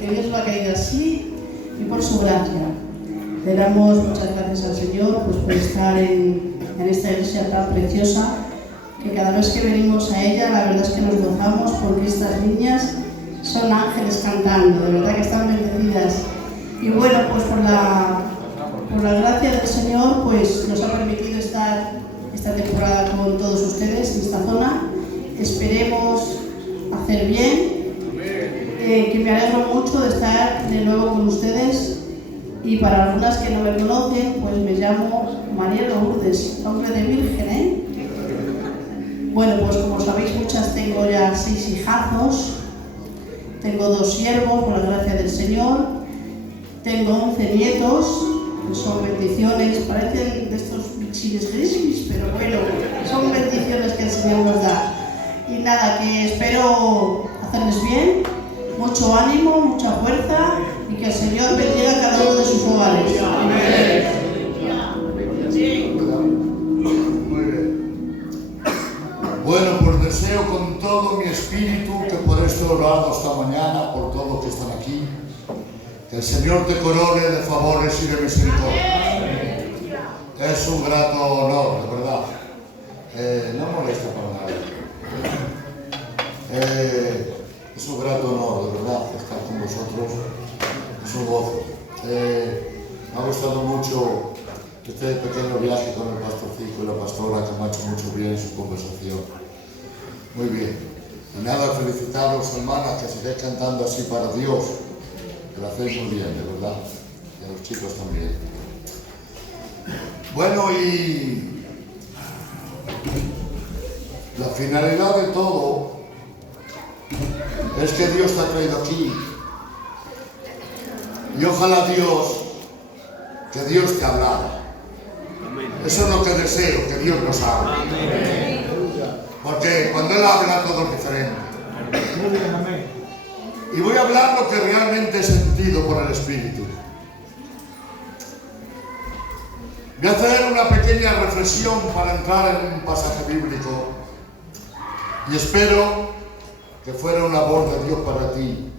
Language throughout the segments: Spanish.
porque Dios lo ha querido así y por su gracia. Le damos muchas gracias al Señor pues, por estar en esta iglesia tan preciosa, que cada vez que venimos a ella, la verdad es que nos gozamos porque estas niñas son ángeles cantando, de verdad que están bendecidas. Y bueno, pues por la gracia del Señor, pues nos ha permitido estar esta temporada con todos ustedes en esta zona. Esperemos hacer bien, que me alegro mucho de estar de nuevo con ustedes. Y para algunas que no me conocen, pues me llamo María Lourdes, nombre de virgen, ¿eh? Bueno, pues como sabéis muchas, tengo ya 6 hijazos, tengo 2 siervos, por la gracia del Señor, tengo 11 nietos, que son bendiciones, parecen de estos bichines grises, pero bueno, son bendiciones que el Señor nos da. Y nada, que espero hacerles bien, mucho ánimo, mucha fuerza, y que el Señor bendiga a cada uno de sus hogares. Amén. Muy bien. Bueno, pues deseo con todo mi espíritu que por esto orado esta mañana, por todos los que están aquí, que el Señor te corone de favores y de misericordia. Es un grato honor, de verdad. No molesta para nada. Es un grato honor, de verdad, estar con vosotros. Es un gozo. Me ha gustado mucho este pequeño viaje con el pastorcico y la pastora, que me ha hecho mucho bien su conversación. Muy bien. Y nada, felicitaros, hermanas, que sigáis cantando así para Dios. Que lo hacéis muy bien, de verdad. Y a los chicos también. Bueno, y la finalidad de todo es que Dios te ha traído aquí. Y ojalá que Dios te hablara. Eso es lo que deseo, que Dios nos hable. Porque cuando Él habla todo es diferente. Y voy a hablar lo que realmente he sentido por el Espíritu. Voy a hacer una pequeña reflexión para entrar en un pasaje bíblico. Y espero que fuera una voz de Dios para ti,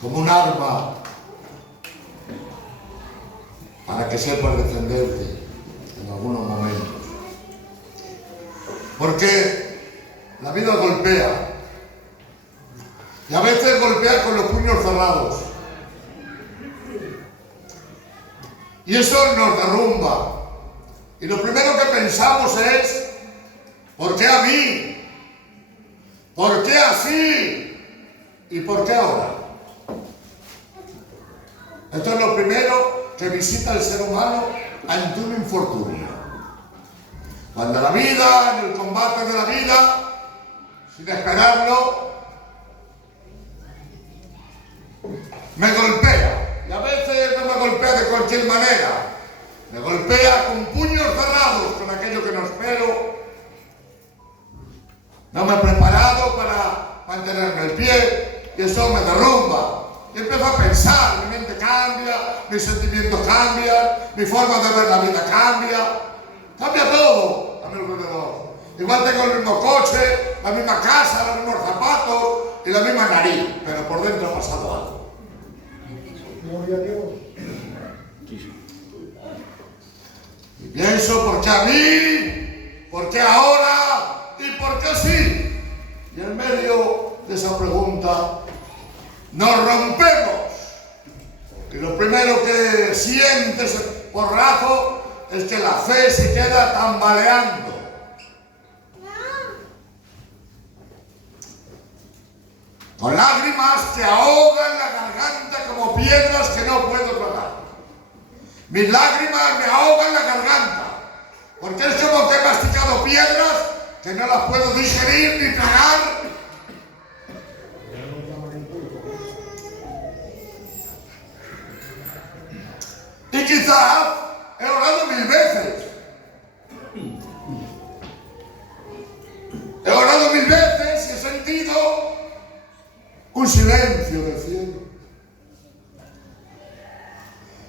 como un arma para que sepas defenderte en algunos momentos. Porque la vida golpea, y a veces golpea con los puños cerrados, y eso nos derrumba. Y lo primero que pensamos es: ¿por qué a mí? ¿Por qué así? ¿Y por qué ahora? Esto es lo primero que visita el ser humano ante un infortunio. Cuando la vida, en el combate de la vida, sin esperarlo, me golpea. Y a veces no me golpea de cualquier manera. Me golpea con puños cerrados, con aquello que no espero. No me he preparado para mantenerme el pie, y eso me derrumba. Y empiezo a pensar, mi mente cambia, mis sentimientos cambian, mi forma de ver la vida cambia todo a mi alrededor. Igual tengo el mismo coche, la misma casa, los mismos zapatos y la misma nariz, pero por dentro ha pasado algo. Gloria a Dios. Y pienso: ¿por qué a mí? ¿Por qué ahora? ¿Y por qué sí? Y en medio de esa pregunta nos rompemos. Y lo primero que sientes porrazo es que la fe se queda tambaleando. Con lágrimas que ahogan la garganta como piedras que no puedo tragar. Mis lágrimas me ahogan la garganta, porque es como que he masticado piedras que no las puedo digerir ni tragar. Y quizás he orado 1000 veces. He orado 1000 veces y he sentido un silencio del cielo.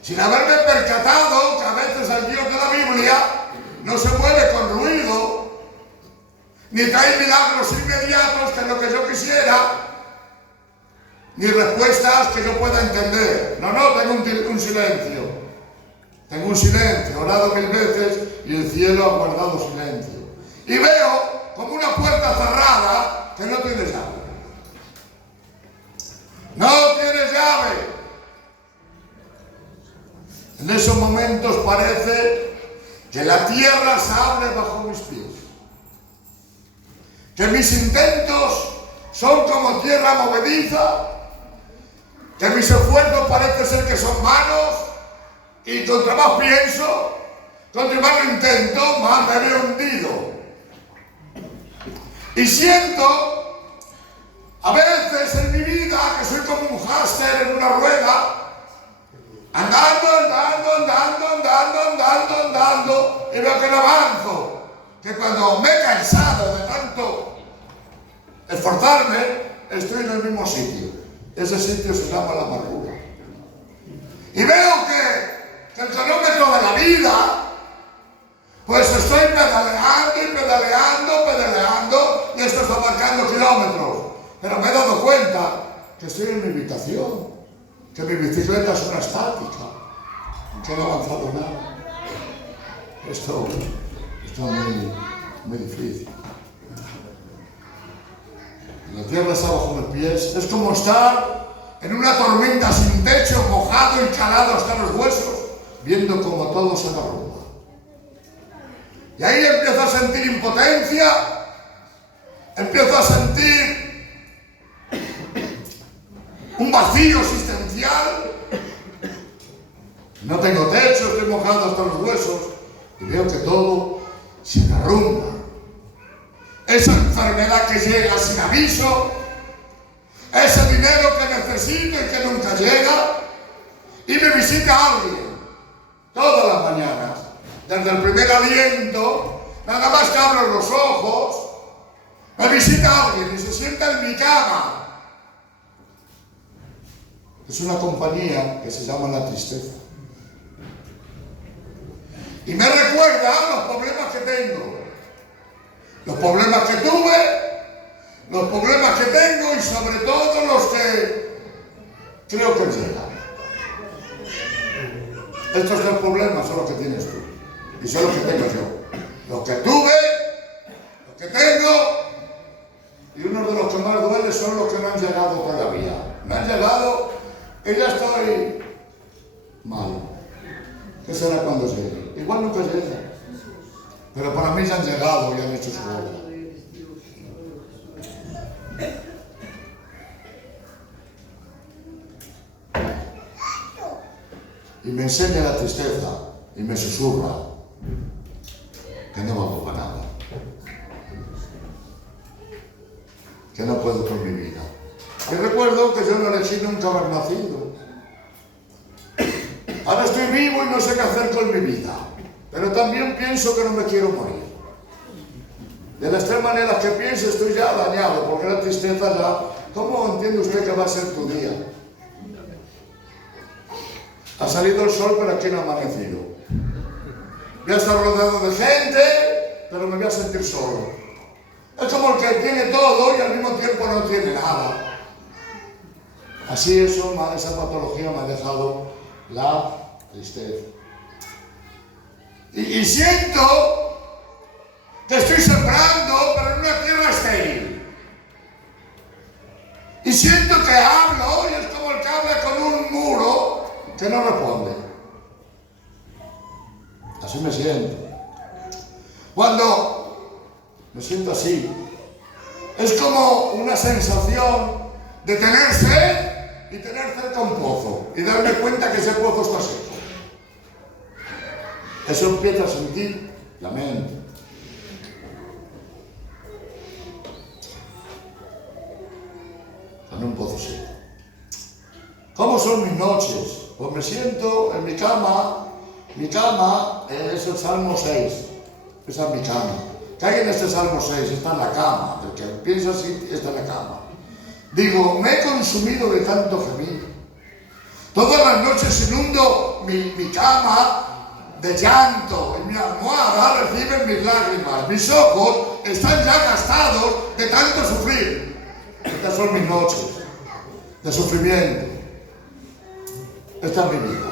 Sin haberme percatado que a veces el Dios de la Biblia no se mueve con ruido, ni trae milagros inmediatos, que es lo que yo quisiera, ni respuestas que yo pueda entender. No, tengo un silencio. Tengo un silencio, he orado 1000 veces y el cielo ha guardado silencio. Y veo como una puerta cerrada que no tiene llave. No tiene llave. En esos momentos parece que la tierra se abre bajo mis pies. Que mis intentos son como tierra movediza. Que mis esfuerzos parece ser que son vanos. Y contra más pienso, contra más lo intento, más me veo hundido. Y siento, a veces en mi vida, que soy como un hámster en una rueda, andando, y veo que no avanzo. Que cuando me he cansado de tanto esforzarme, estoy en el mismo sitio. Ese sitio se llama la amargura. Y veo que el cronómetro de la vida, pues estoy pedaleando y esto está marcando kilómetros. Pero me he dado cuenta que estoy en mi habitación, que mi bicicleta es una estática, que no he avanzado nada. Esto es muy difícil. La tierra está bajo mis pies. Es como estar en una tormenta sin techo, mojado y calado hasta los huesos, viendo como todo se derrumba. Y ahí empiezo a sentir impotencia, empiezo a sentir un vacío existencial. No tengo techo, estoy mojado hasta los huesos y veo que todo se derrumba. Esa enfermedad que llega sin aviso, ese dinero que necesito y que nunca llega, y me visita alguien todas las mañanas, desde el primer aliento, nada más que abro los ojos, me visita alguien y se sienta en mi cama. Es una compañía que se llama la tristeza. Y me recuerda los problemas que tengo, los problemas que tuve, los problemas que tengo y sobre todo los que creo que llegan. Estos 3 problemas son los que tienes tú y son los que tengo yo. Los que tuve, los que tengo y uno de los que más duele son los que no han llegado todavía. Me han llegado y ya estoy mal. ¿Qué será cuando llegue? Igual nunca llega. Pero para mí ya han llegado y han hecho su obra. Y me enseña la tristeza y me susurra que no valgo para nada, que no puedo con mi vida. Y recuerdo que yo no elegí nunca haber nacido. Ahora estoy vivo y no sé qué hacer con mi vida, pero también pienso que no me quiero morir. De las 3 maneras que pienso estoy ya dañado, porque la tristeza ya... ¿Cómo entiende usted que va a ser tu día? Ha salido el sol, pero aquí no ha amanecido. Voy a estar rodeado de gente, pero me voy a sentir solo. Es como el que tiene todo y al mismo tiempo no tiene nada. Así esa patología me ha dejado la tristeza. Y siento que estoy sembrando, pero en una tierra estéril. Y siento que hablo y es como el que habla con un muro que no responde. Así me siento. Cuando me siento así, es como una sensación de tener sed y tener cerca un pozo y darme cuenta que ese pozo está seco. Eso empieza a sentir la mente. En un pozo seco. ¿Cómo son mis noches? Pues me siento en mi cama es el Salmo 6, esa es mi cama. ¿Qué hay en este Salmo 6? Está en la cama, el que piensa así está en la cama. Digo, me he consumido de tanto gemir. Todas las noches inundo mi cama de llanto y mi almohada reciben mis lágrimas. Mis ojos están ya gastados de tanto sufrir. Estas son mis noches. de sufrimiento. Esta es mi vida.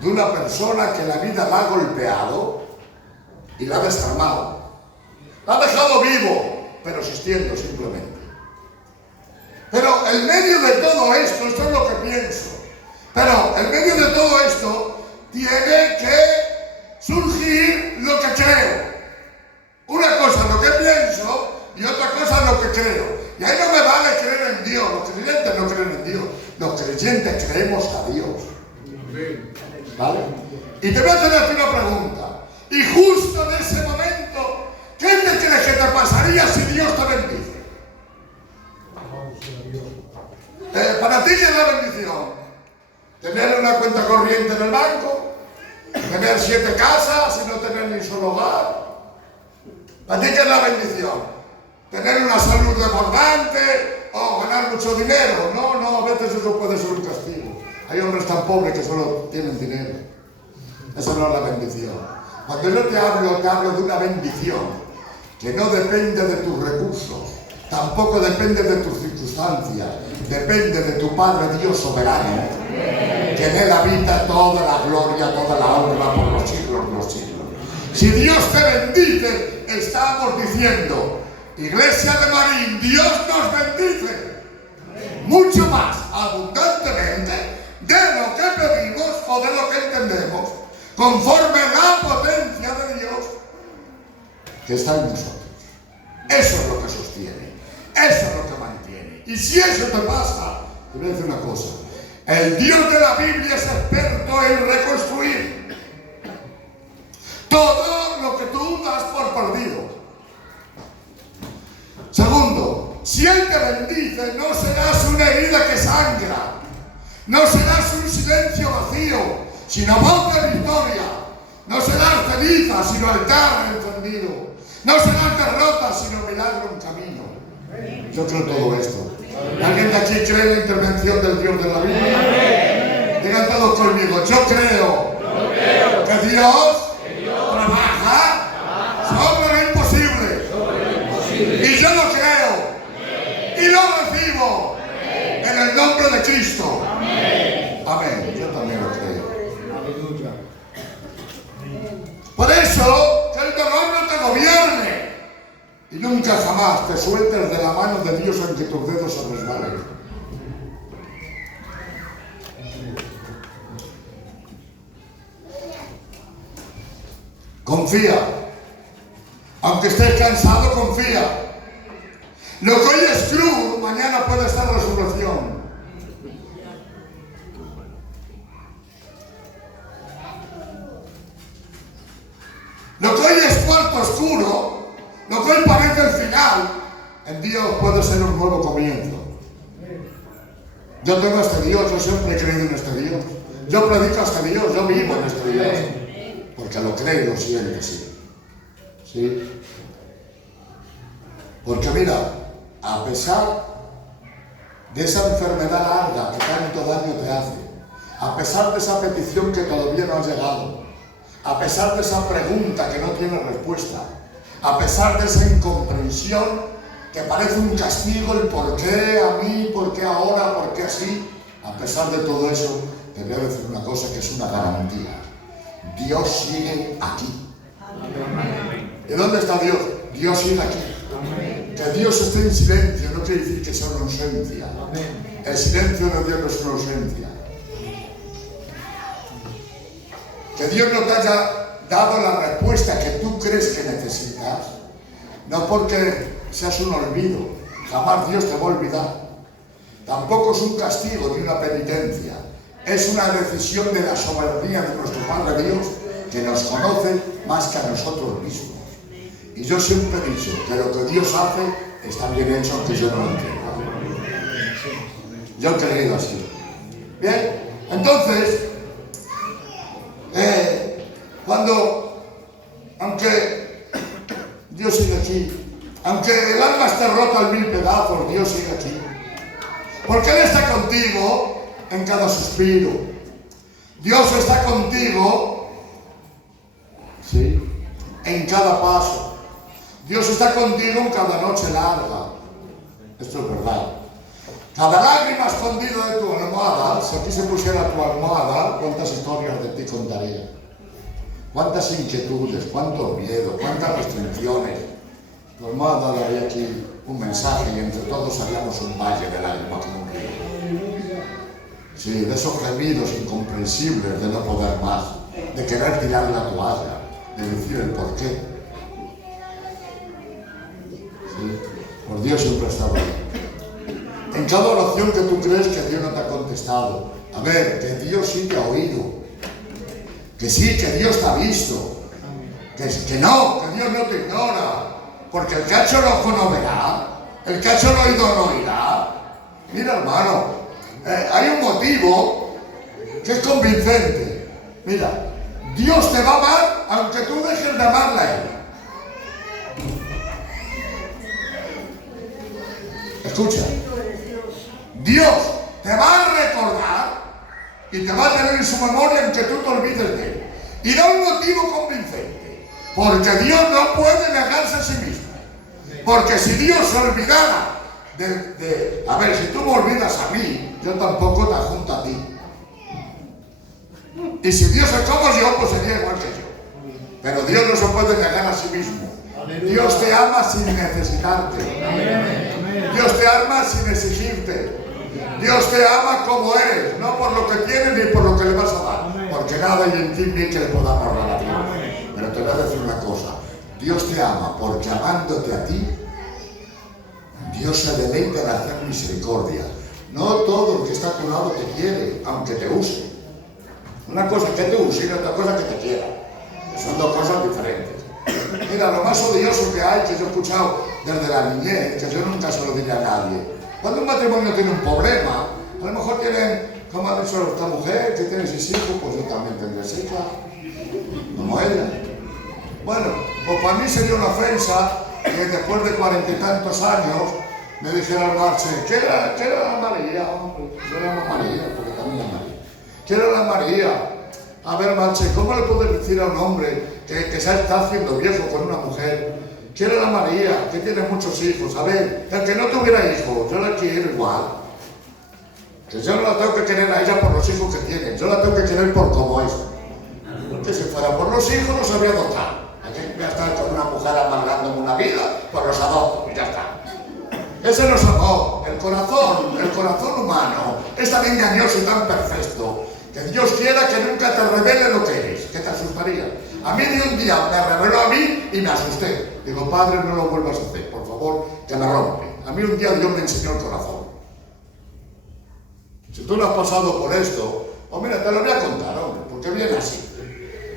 De una persona que la vida la ha golpeado y la ha desarmado. La ha dejado vivo, pero existiendo simplemente. Pero en medio de todo esto es lo que pienso, pero en medio de todo esto tiene que surgir lo que creo. Una cosa es lo que pienso y otra cosa es lo que creo. Y ahí no me vale creer en Dios. Los creyentes no creen en Dios. Los creyentes creemos a Dios. ¿Vale? Y te voy a hacer una pregunta. Y justo en ese momento, ¿qué te crees que te pasaría si Dios te bendice? Para ti, ¿qué es la bendición? Tener una cuenta corriente en el banco, tener 7 casas y no tener ni un solo hogar. ¿Para ti qué es la bendición? ¿Tener una salud desbordante o ganar mucho dinero? No, a veces eso puede ser un castigo. Hay hombres tan pobres que solo tienen dinero. Esa no es la bendición. Cuando yo te hablo de una bendición que no depende de tus recursos, tampoco depende de tus circunstancias, depende de tu Padre Dios soberano, que en Él habita toda la gloria, toda la honra por los siglos de los siglos. Si Dios te bendice, estamos diciendo, Iglesia de Marín, Dios nos bendice mucho más abundantemente de lo que pedimos o de lo que entendemos, conforme la potencia de Dios que está en nosotros. Eso es lo que sostiene, eso es lo que mantiene. Y si eso te pasa, te voy a decir una cosa: el Dios de la Biblia es experto en reconstruir todo lo que tú das por perdido. Segundo, si Él te bendice, no serás una herida que sangra, no serás un silencio vacío, sino voz de victoria, no serás ceniza, sino altar encendido, no serás derrota, sino milagro en camino. Yo creo todo esto. ¿Alguien de aquí cree en la intervención del Dios de la Biblia? Digan todos conmigo: yo creo que Dios trabaja sobre lo imposible. Y yo lo creo y lo recibo en el nombre de Cristo. Amén. Yo también lo creo. Por eso, que el dolor no te gobierne y nunca jamás te sueltes de la mano de Dios aunque tus dedos se resbalen. Confía. Aunque estés cansado, confía. Lo que hoy es cruz, mañana puede ser resurrección. Lo que hoy es cuarto oscuro, lo que hoy parece el final, en Dios puede ser un nuevo comienzo. Yo tengo a este Dios, yo siempre he creído en este Dios. Yo predico a este Dios, yo vivo en este Dios. Porque lo creo y lo siento, sí. Porque mira, a pesar de esa enfermedad larga que tanto daño te hace, a pesar de esa petición que todavía no ha llegado, a pesar de esa pregunta que no tiene respuesta, a pesar de esa incomprensión que parece un castigo, el por qué a mí, por qué ahora, por qué así, a pesar de todo eso, te voy a decir una cosa que es una garantía: Dios sigue aquí. ¿Y dónde está Dios? Dios sigue aquí. Que Dios esté en silencio no quiere decir que sea una ausencia. El silencio de Dios no es una ausencia. Que Dios no te haya dado la respuesta que tú crees que necesitas, no porque seas un olvido, jamás Dios te va a olvidar. Tampoco es un castigo ni una penitencia, es una decisión de la soberanía de nuestro Padre Dios, que nos conoce más que a nosotros mismos. Y yo siempre he dicho que lo que Dios hace está bien hecho, aunque yo no lo entiendo. Yo he creído así. Bien, entonces, aunque Dios sigue aquí, aunque el alma esté rota en 1000 pedazos, Dios sigue aquí. Porque Él está contigo en cada suspiro. Dios está contigo, ¿sí?, en cada paso. Dios está contigo en cada noche larga. Esto es verdad. Cada lágrima escondida de tu almohada, si aquí se pusiera tu almohada, cuántas historias de ti contaría. Cuántas inquietudes, cuántos miedos, cuántas restricciones. Tu almohada daría aquí un mensaje y entre todos haríamos un valle de lágrimas como un río. Sí, de esos gemidos incomprensibles de no poder más, de querer tirar la toalla, de decir el porqué. Sí, pues Dios siempre está ahí. En cada oración que tú crees que Dios no te ha contestado, a ver, que Dios sí te ha oído, que sí, que Dios te ha visto, que no, que Dios no te ignora, porque el que ha hecho el ojo no verá, el que ha hecho el oído no oirá. Mira, hermano, hay un motivo que es convincente. Mira, Dios te va a amar aunque tú dejes de amarle a Él. Escucha, Dios te va a recordar y te va a tener en su memoria aunque tú te olvides de Él. Y da un motivo convincente, porque Dios no puede negarse a sí mismo. Porque si Dios se olvidara a ver, si tú me olvidas a mí, yo tampoco te junto a ti. Y si Dios es como yo, pues sería igual que yo. Pero Dios no se puede negar a sí mismo. Dios te ama sin necesitarte. Dios te ama sin exigirte. Dios te ama como eres, no por lo que tienes ni por lo que le vas a dar. Porque nada hay en ti ni que le podamos dar a ti. Pero te voy a decir una cosa. Dios te ama porque amándote a ti, Dios se deleita en hacer misericordia. No todo el que está a tu lado te quiere, aunque te use. Una cosa es que te use y otra cosa es que te quiera. Son dos cosas diferentes. Mira, lo más odioso que hay, que yo he escuchado desde la niñez, que yo nunca se lo diré a nadie. Cuando un matrimonio tiene un problema, a lo mejor tienen, como ha dicho esta mujer, que tiene 6 hijos, pues yo también tendré 6, como ella. Bueno, pues para mí sería una ofensa que después de 40 y tantos años me dijera el Marche, ¿qué era la María? Hombre, yo la llamo María, porque también es María. ¿Qué era la María? A ver, Marche, ¿cómo le puedes decir a un hombre que se está haciendo viejo con una mujer? ¿Qué era la María? Que tiene muchos hijos. A ver, el que no tuviera hijos, yo la quiero igual. Que yo no la tengo que querer a ella por los hijos que tiene, yo la tengo que querer por cómo es. Porque si fuera por los hijos, no sabría adoptar. Aquí voy a estar con una mujer amargándome una vida, pues los adopto y ya está. Ese no es amor. El corazón humano es tan engañoso y tan perfecto que Dios quiera que nunca te revele lo que eres, que te asustaría. A mí de un día me reveló a mí y me asusté. Digo, Padre, no lo vuelvas a hacer, por favor, que me rompe. A mí un día Dios me enseñó el corazón. Si tú no has pasado por esto, pues mira, te lo voy a contar, hombre, porque viene así.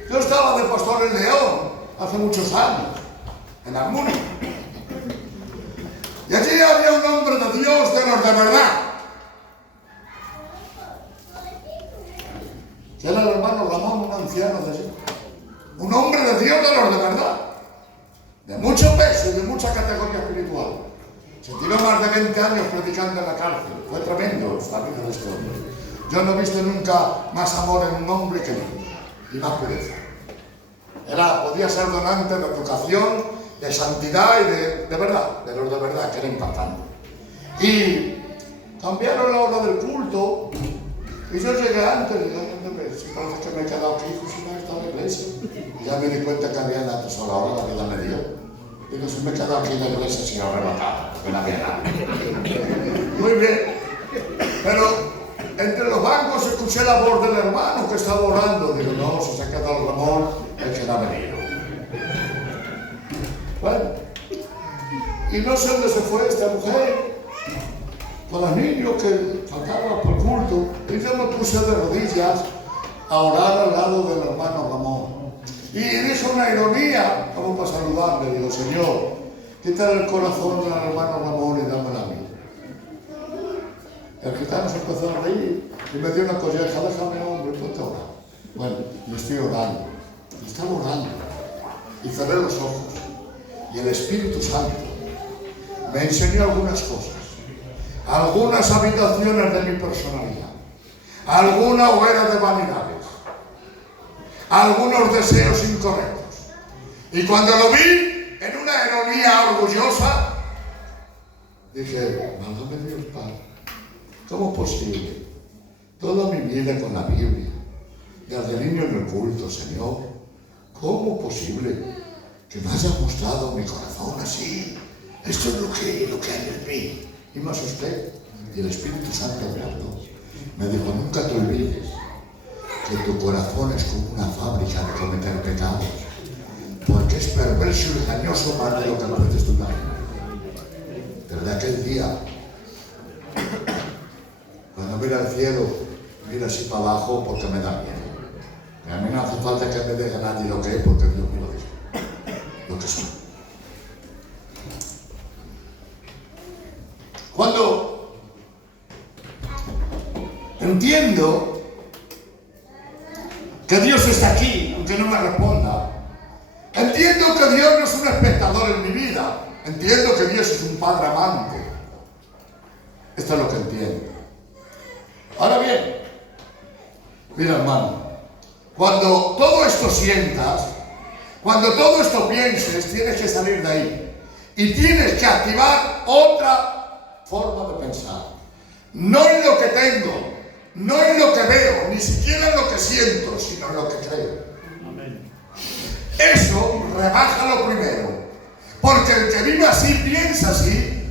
Yo estaba de pastor en León hace muchos años, en Armuni. Y allí había un hombre de Dios de los de verdad. Que era el hermano Ramón, un anciano de allí. Un hombre de Dios de los de verdad. De mucho peso y de mucha categoría espiritual. Se tiró más de 20 años predicando en la cárcel. Fue tremendo la vida de este hombre. Yo no he visto nunca más amor en un hombre que él. Y más pureza. Podía ser donante de educación, de santidad y de verdad, de los de verdad, que era impactante. Y cambiaron la hora del culto, y yo llegué antes, y digo, si parece que me he quedado aquí, pues si no he estado en la iglesia. Y ya me di cuenta que había antes a la hora, la vida me dio. Digo, si me he quedado aquí en la iglesia sin arrebatar, porque no había nada. Muy bien, pero entre los bancos escuché la voz del hermano que estaba orando. Digo, no, si se ha quedado el Ramón, es que no ha venido. Bueno, y no sé dónde se fue esta mujer, con los niños que faltaban por culto, y yo me puse de rodillas a orar al lado del hermano Ramón. Y dijo una ironía, como para saludarle, digo, Señor, quítale el corazón del hermano Ramón y dámelo a mí. El gitano se empezó a reír y me dio una colleja, déjame, hombre, ponte a orar. Bueno, y estoy orando, y estaba orando, y cerré los ojos. Y el Espíritu Santo me enseñó algunas cosas, algunas habitaciones de mi personalidad, alguna hoguera de vanidades, algunos deseos incorrectos. Y cuando lo vi, en una ironía orgullosa, dije, mándame Dios, Padre. ¿Cómo es posible? Toda mi vida con la Biblia, desde niño en el culto, Señor. ¿Cómo es posible que me hayas mostrado mi corazón así? Esto es lo que hay en mí. Y me asusté. Y el Espíritu Santo me habló. Me dijo, nunca te olvides que tu corazón es como una fábrica de cometer pecados. Porque es perverso y engañoso más de lo que puedes dudar. Desde aquel día, cuando mira al cielo, mira así para abajo porque me da miedo. A mí no hace falta que me diga nadie lo que es, porque Dios me lo dice. Lo que soy. Cuando entiendo que Dios está aquí, aunque no me responda, entiendo que Dios no es un espectador en mi vida, entiendo que Dios es un padre amante. Esto es lo que entiendo. Ahora bien, mira, hermano, cuando todo esto sientas, cuando todo esto pienses, tienes que salir de ahí y tienes que activar otra forma de pensar. No en lo que tengo, no en lo que veo, ni siquiera en lo que siento, sino en lo que creo. Amén. Eso rebaja lo primero, porque el que vive así, piensa así,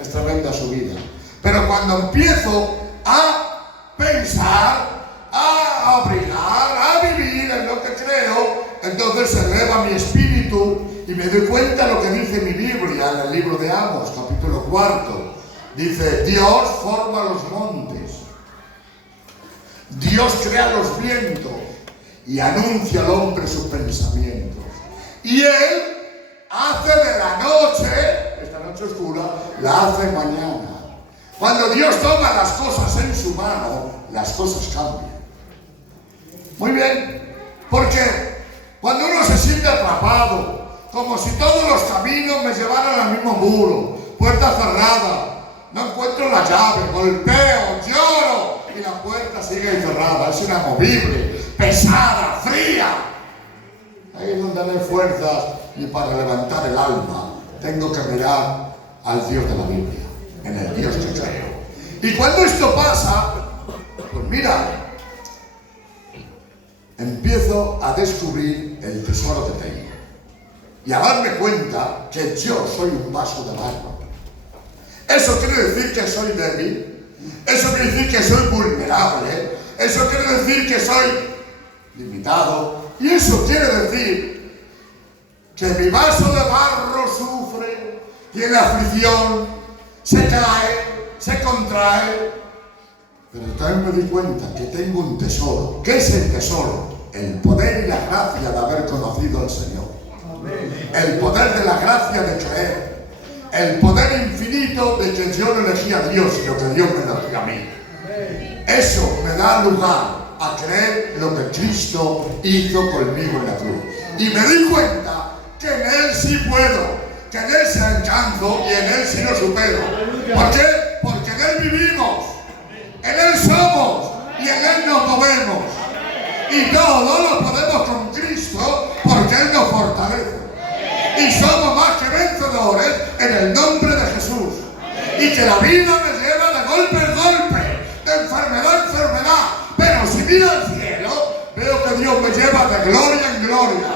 es tremenda su vida. Pero cuando empiezo a pensar, a abrigar, a vivir en lo que creo, entonces se eleva mi espíritu y me doy cuenta de lo que dice mi Biblia en el libro de Amos, capítulo 4. Dice, Dios forma los montes, Dios crea los vientos y anuncia al hombre sus pensamientos. Y Él hace de la noche, esta noche oscura, la hace mañana. Cuando Dios toma las cosas en su mano, las cosas cambian. Muy bien, porque cuando uno se siente atrapado, como si todos los caminos me llevaran al mismo muro, puerta cerrada, no encuentro la llave, golpeo, lloro y la puerta sigue cerrada, es inamovible, pesada, fría. Ahí es donde no hay fuerzas ni para levantar el alma. Tengo que mirar al Dios de la Biblia, en el Dios que creo. Y cuando esto pasa, pues mira, empiezo a descubrir el tesoro que tengo y a darme cuenta que yo soy un vaso de barro. Eso quiere decir que soy débil, eso quiere decir que soy vulnerable, eso quiere decir que soy limitado, y eso quiere decir que mi vaso de barro sufre, tiene aflicción, se cae, se contrae, pero también me di cuenta que tengo un tesoro. ¿Qué es el tesoro? El poder y la gracia de haber conocido al Señor. El poder de la gracia de creer. El poder infinito de que yo no elegí a Dios, sino que Dios me elegí a mí. Eso me da lugar a creer lo que Cristo hizo conmigo en la cruz. Y me di cuenta que en Él sí puedo, que en Él sí alcanzo y en Él sí lo supero. ¿Por qué? Porque en Él vivimos, en Él somos y en Él nos movemos. Y todo lo podemos con Cristo porque Él nos fortalece. Y somos más que vencedores en el nombre de Jesús. Y que la vida me lleva de golpe en golpe, de enfermedad en enfermedad. Pero si miro al cielo, veo que Dios me lleva de gloria en gloria,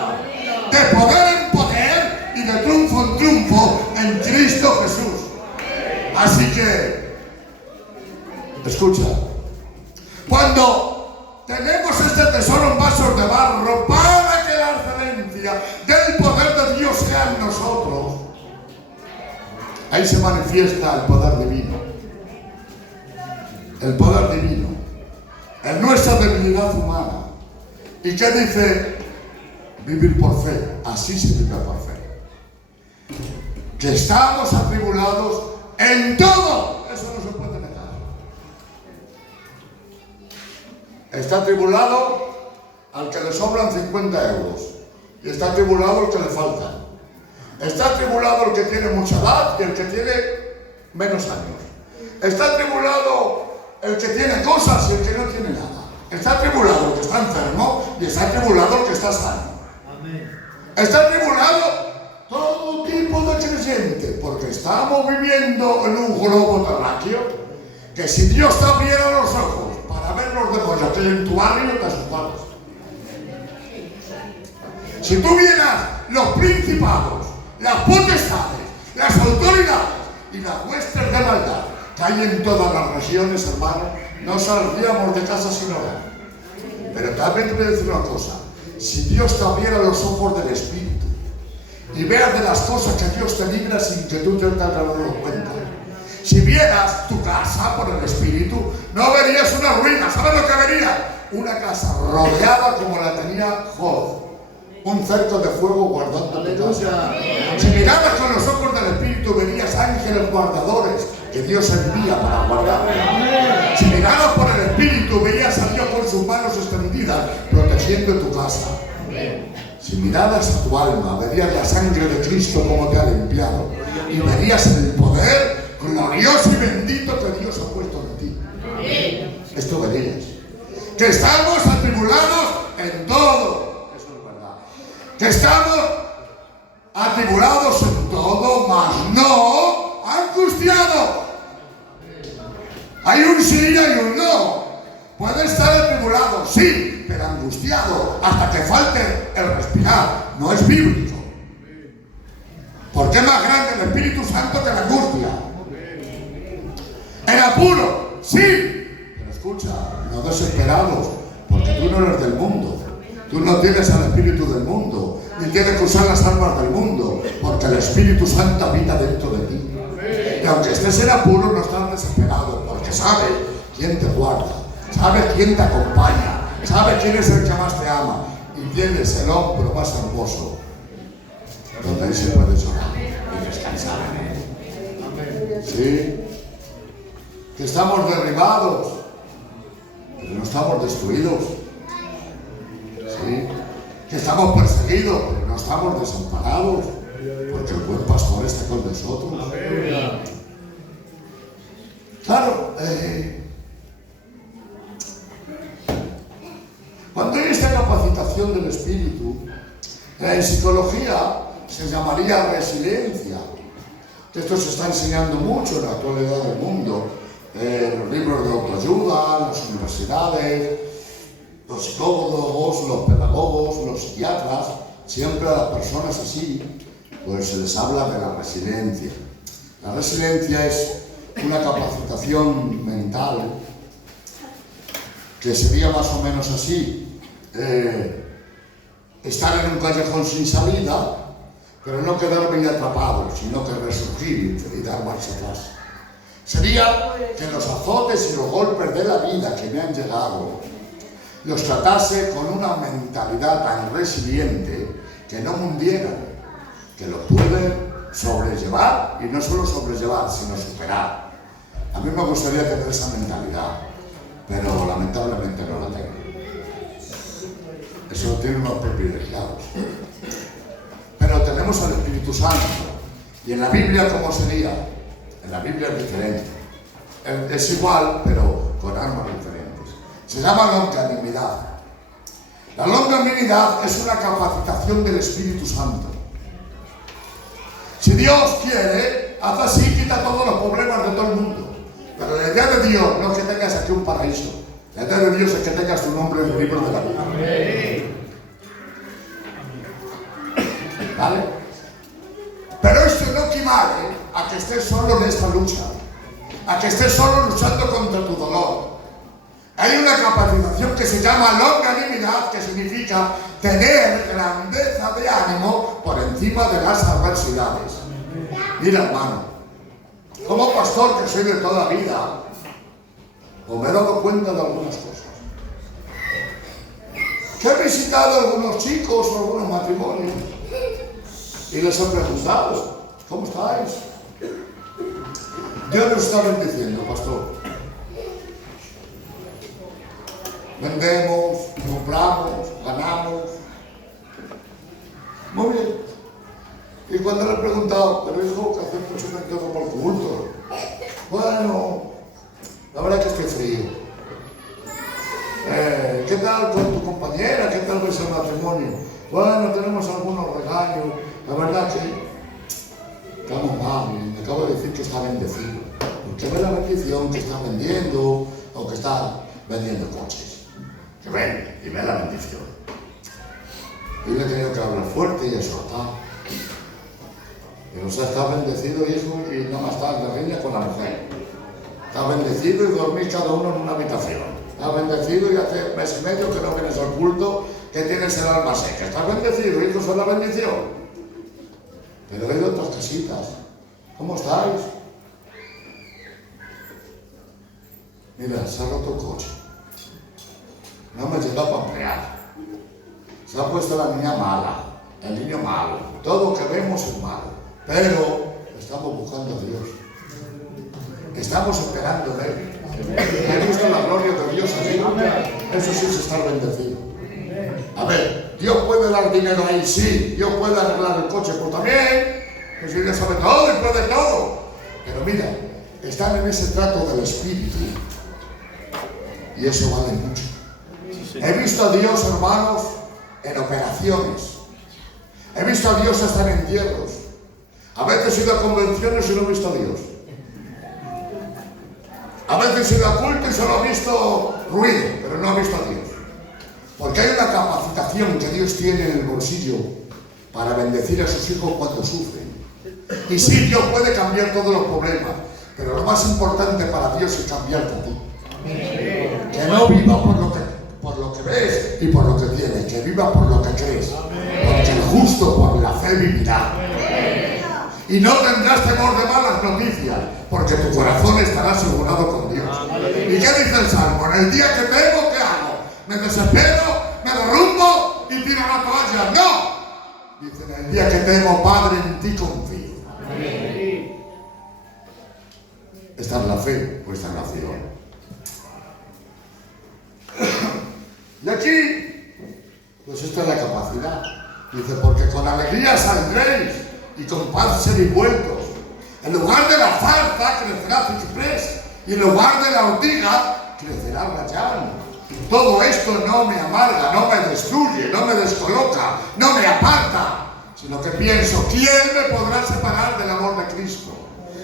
de poder en poder y de triunfo en triunfo en Cristo Jesús. Así que, escucha, cuando tenemos este tesoro en vasos de barro para que la excelencia del poder de Dios sea en nosotros, ahí se manifiesta el poder divino. El poder divino en nuestra debilidad humana. ¿Y qué dice? Vivir por fe. Así se vive por fe. Que estamos atribulados en todo. Eso no se puede negar. Está atribulado al que le sobran 50 euros. Y está atribulado el que le faltan. Está atribulado el que tiene mucha edad y el que tiene menos años. Está atribulado el que tiene cosas y el que no tiene nada. Está atribulado el que está enfermo y está atribulado el que está sano. Amén. Está atribulado todo tipo de creyente, porque estamos viviendo en un globo terráqueo que si Dios te abriera los ojos para ver los demonios que hay en tu barrio, te asustabas. Si tú vieras los principados, las potestades, las autoridades y las huestes de maldad que hay en todas las regiones, hermano, no saldríamos de casa sin orar. Pero también te voy a decir una cosa: si Dios te abriera los ojos del Espíritu y veas de las cosas que Dios te libra sin que tú te hayas dado cuenta, si vieras tu casa por el Espíritu, no verías una ruina. ¿Sabes lo que verías? Una casa rodeada como la tenía Job, un cerco de fuego guardando tu casa. Si mirabas con los ojos del Espíritu, verías ángeles guardadores que Dios envía para guardar. Si mirabas por el Espíritu, verías a Dios con sus manos extendidas protegiendo tu casa. Si miraras a tu alma, verías la sangre de Cristo como te ha limpiado, y verías el poder glorioso y bendito que Dios ha puesto en ti. Esto verías. Que estamos atribulados en todo. Eso es verdad. Que estamos atribulados en todo, mas no angustiados. Hay un sí y hay un no. Puede estar atribulado, sí, pero angustiado hasta que falte el respirar. No es bíblico. Porque es más grande el Espíritu Santo que la angustia. En apuro, sí. Pero escucha, no desesperados, porque tú no eres del mundo. Tú no tienes al Espíritu del mundo, ni tienes que usar las armas del mundo, porque el Espíritu Santo habita dentro de ti. Y aunque estés en apuro, no estás desesperado, porque sabes quién te guarda, sabes quién te acompaña, sabes quién es el que más te ama, y tienes el hombro más hermoso, donde ahí se puede llorar y descansar en él. ¿Sí? Que estamos derribados, pero no estamos destruidos. ¿Sí? Que estamos perseguidos, pero no estamos desamparados, porque el buen pastor está con nosotros. Claro, cuando hay esta capacitación del espíritu, en psicología se llamaría resiliencia. Esto se está enseñando mucho en la actualidad del mundo, en los libros de autoayuda, en las universidades, los psicólogos, los pedagogos, los psiquiatras, siempre a las personas así, pues se les habla de la resiliencia. La resiliencia es una capacitación mental que sería más o menos así: estar en un callejón sin salida, pero no quedarme ahí atrapado, sino que resurgir y dar marcha atrás. Sería que los azotes y los golpes de la vida que me han llegado los tratase con una mentalidad tan resiliente que no me hundieran, que lo pude sobrellevar, y no solo sobrellevar, sino superar. A mí me gustaría tener esa mentalidad, pero lamentablemente no la tengo. Eso lo tienen los privilegiados. Pero tenemos al Espíritu Santo. ¿Y en la Biblia cómo sería? En la Biblia es diferente. Es igual, pero con armas diferentes. Se llama longanimidad. La longanimidad es una capacitación del Espíritu Santo. Si Dios quiere, hace así, quita todos los problemas de todo el mundo. Pero la idea de Dios no es que tengas aquí un paraíso. La idea de Dios es que tengas tu nombre en el libro de la vida. ¿Vale? Pero esto no equivale a que estés solo en esta lucha, a que estés solo luchando contra tu dolor. Hay una capacitación que se llama longanimidad, que significa tener grandeza de ánimo por encima de las adversidades. Mira, hermano, como pastor que soy de toda la vida, pues me he dado cuenta de algunas cosas. Que he visitado a algunos chicos o algunos matrimonios y les he preguntado: ¿cómo estáis? Dios nos está bendiciendo, pastor. Vendemos, compramos, ganamos. Muy bien. Y cuando le he preguntado, pero hijo, que hace mucho que empiezo por culto. Bueno, la verdad que estoy frío. ¿Qué tal con tu compañera? ¿Qué tal ves el matrimonio? Bueno, tenemos algunos regaños. La verdad que estamos mal. Y me acabo de decir que está bendecido. porque ve la bendición que está vendiendo o que está vendiendo coches. Que vende y ve la bendición. Y le he tenido que hablar fuerte y exhortar. Pero o sea, está bendecido, hijo, y no más está en la riña con la mujer. Está bendecido y dormís cada uno en una habitación. Está bendecido y hace un mes y medio que no vienes al culto, que tienes el alma seca. Está bendecido, hijos, es la bendición. Pero hay otras casitas. ¿Cómo estáis? Mira, se ha roto el coche. No me llega para emplear. Se ha puesto la niña mala, el niño malo. Todo lo que vemos es malo. Pero estamos buscando a Dios. Estamos esperando en Él. He visto la gloria de Dios allí. Eso sí es estar bendecido. A ver, Dios puede dar dinero ahí, sí. Dios puede arreglar el coche, pero también, pues Dios sabe todo y puede todo. Pero mira, están en ese trato del Espíritu. Y eso vale mucho. He visto a Dios, hermanos, en operaciones. He visto a Dios hasta en entierros. A veces he ido a convenciones y no he visto a Dios. A veces he ido a culto y solo he visto ruido, pero no he visto a Dios. Porque hay una capacitación que Dios tiene en el bolsillo para bendecir a sus hijos cuando sufren. Y sí, Dios puede cambiar todos los problemas, pero lo más importante para Dios es cambiarte a ti. Que no viva por lo que ves y por lo que tienes, que viva por lo que crees. Porque el justo por la fe vivirá. Y no tendrás temor de malas noticias, porque tu corazón estará asegurado con Dios. ¿Y qué dice el Salmo? En el día que temo, ¿qué hago? ¿Me desespero? ¿Me derrumbo y tiro la toalla? ¡No! Dice, en el día que temo, Padre, en ti confío. Esta es la fe o esta es la acción. Y aquí, pues esta es la capacidad. Dice, porque con alegría saldréis y con paz seréis vueltos. En lugar de la zarza crecerá ciprés y en lugar de la ortiga crecerá rayán. Todo esto no me amarga, no me destruye, no me descoloca, no me aparta, sino que pienso, ¿quién me podrá separar del amor de Cristo?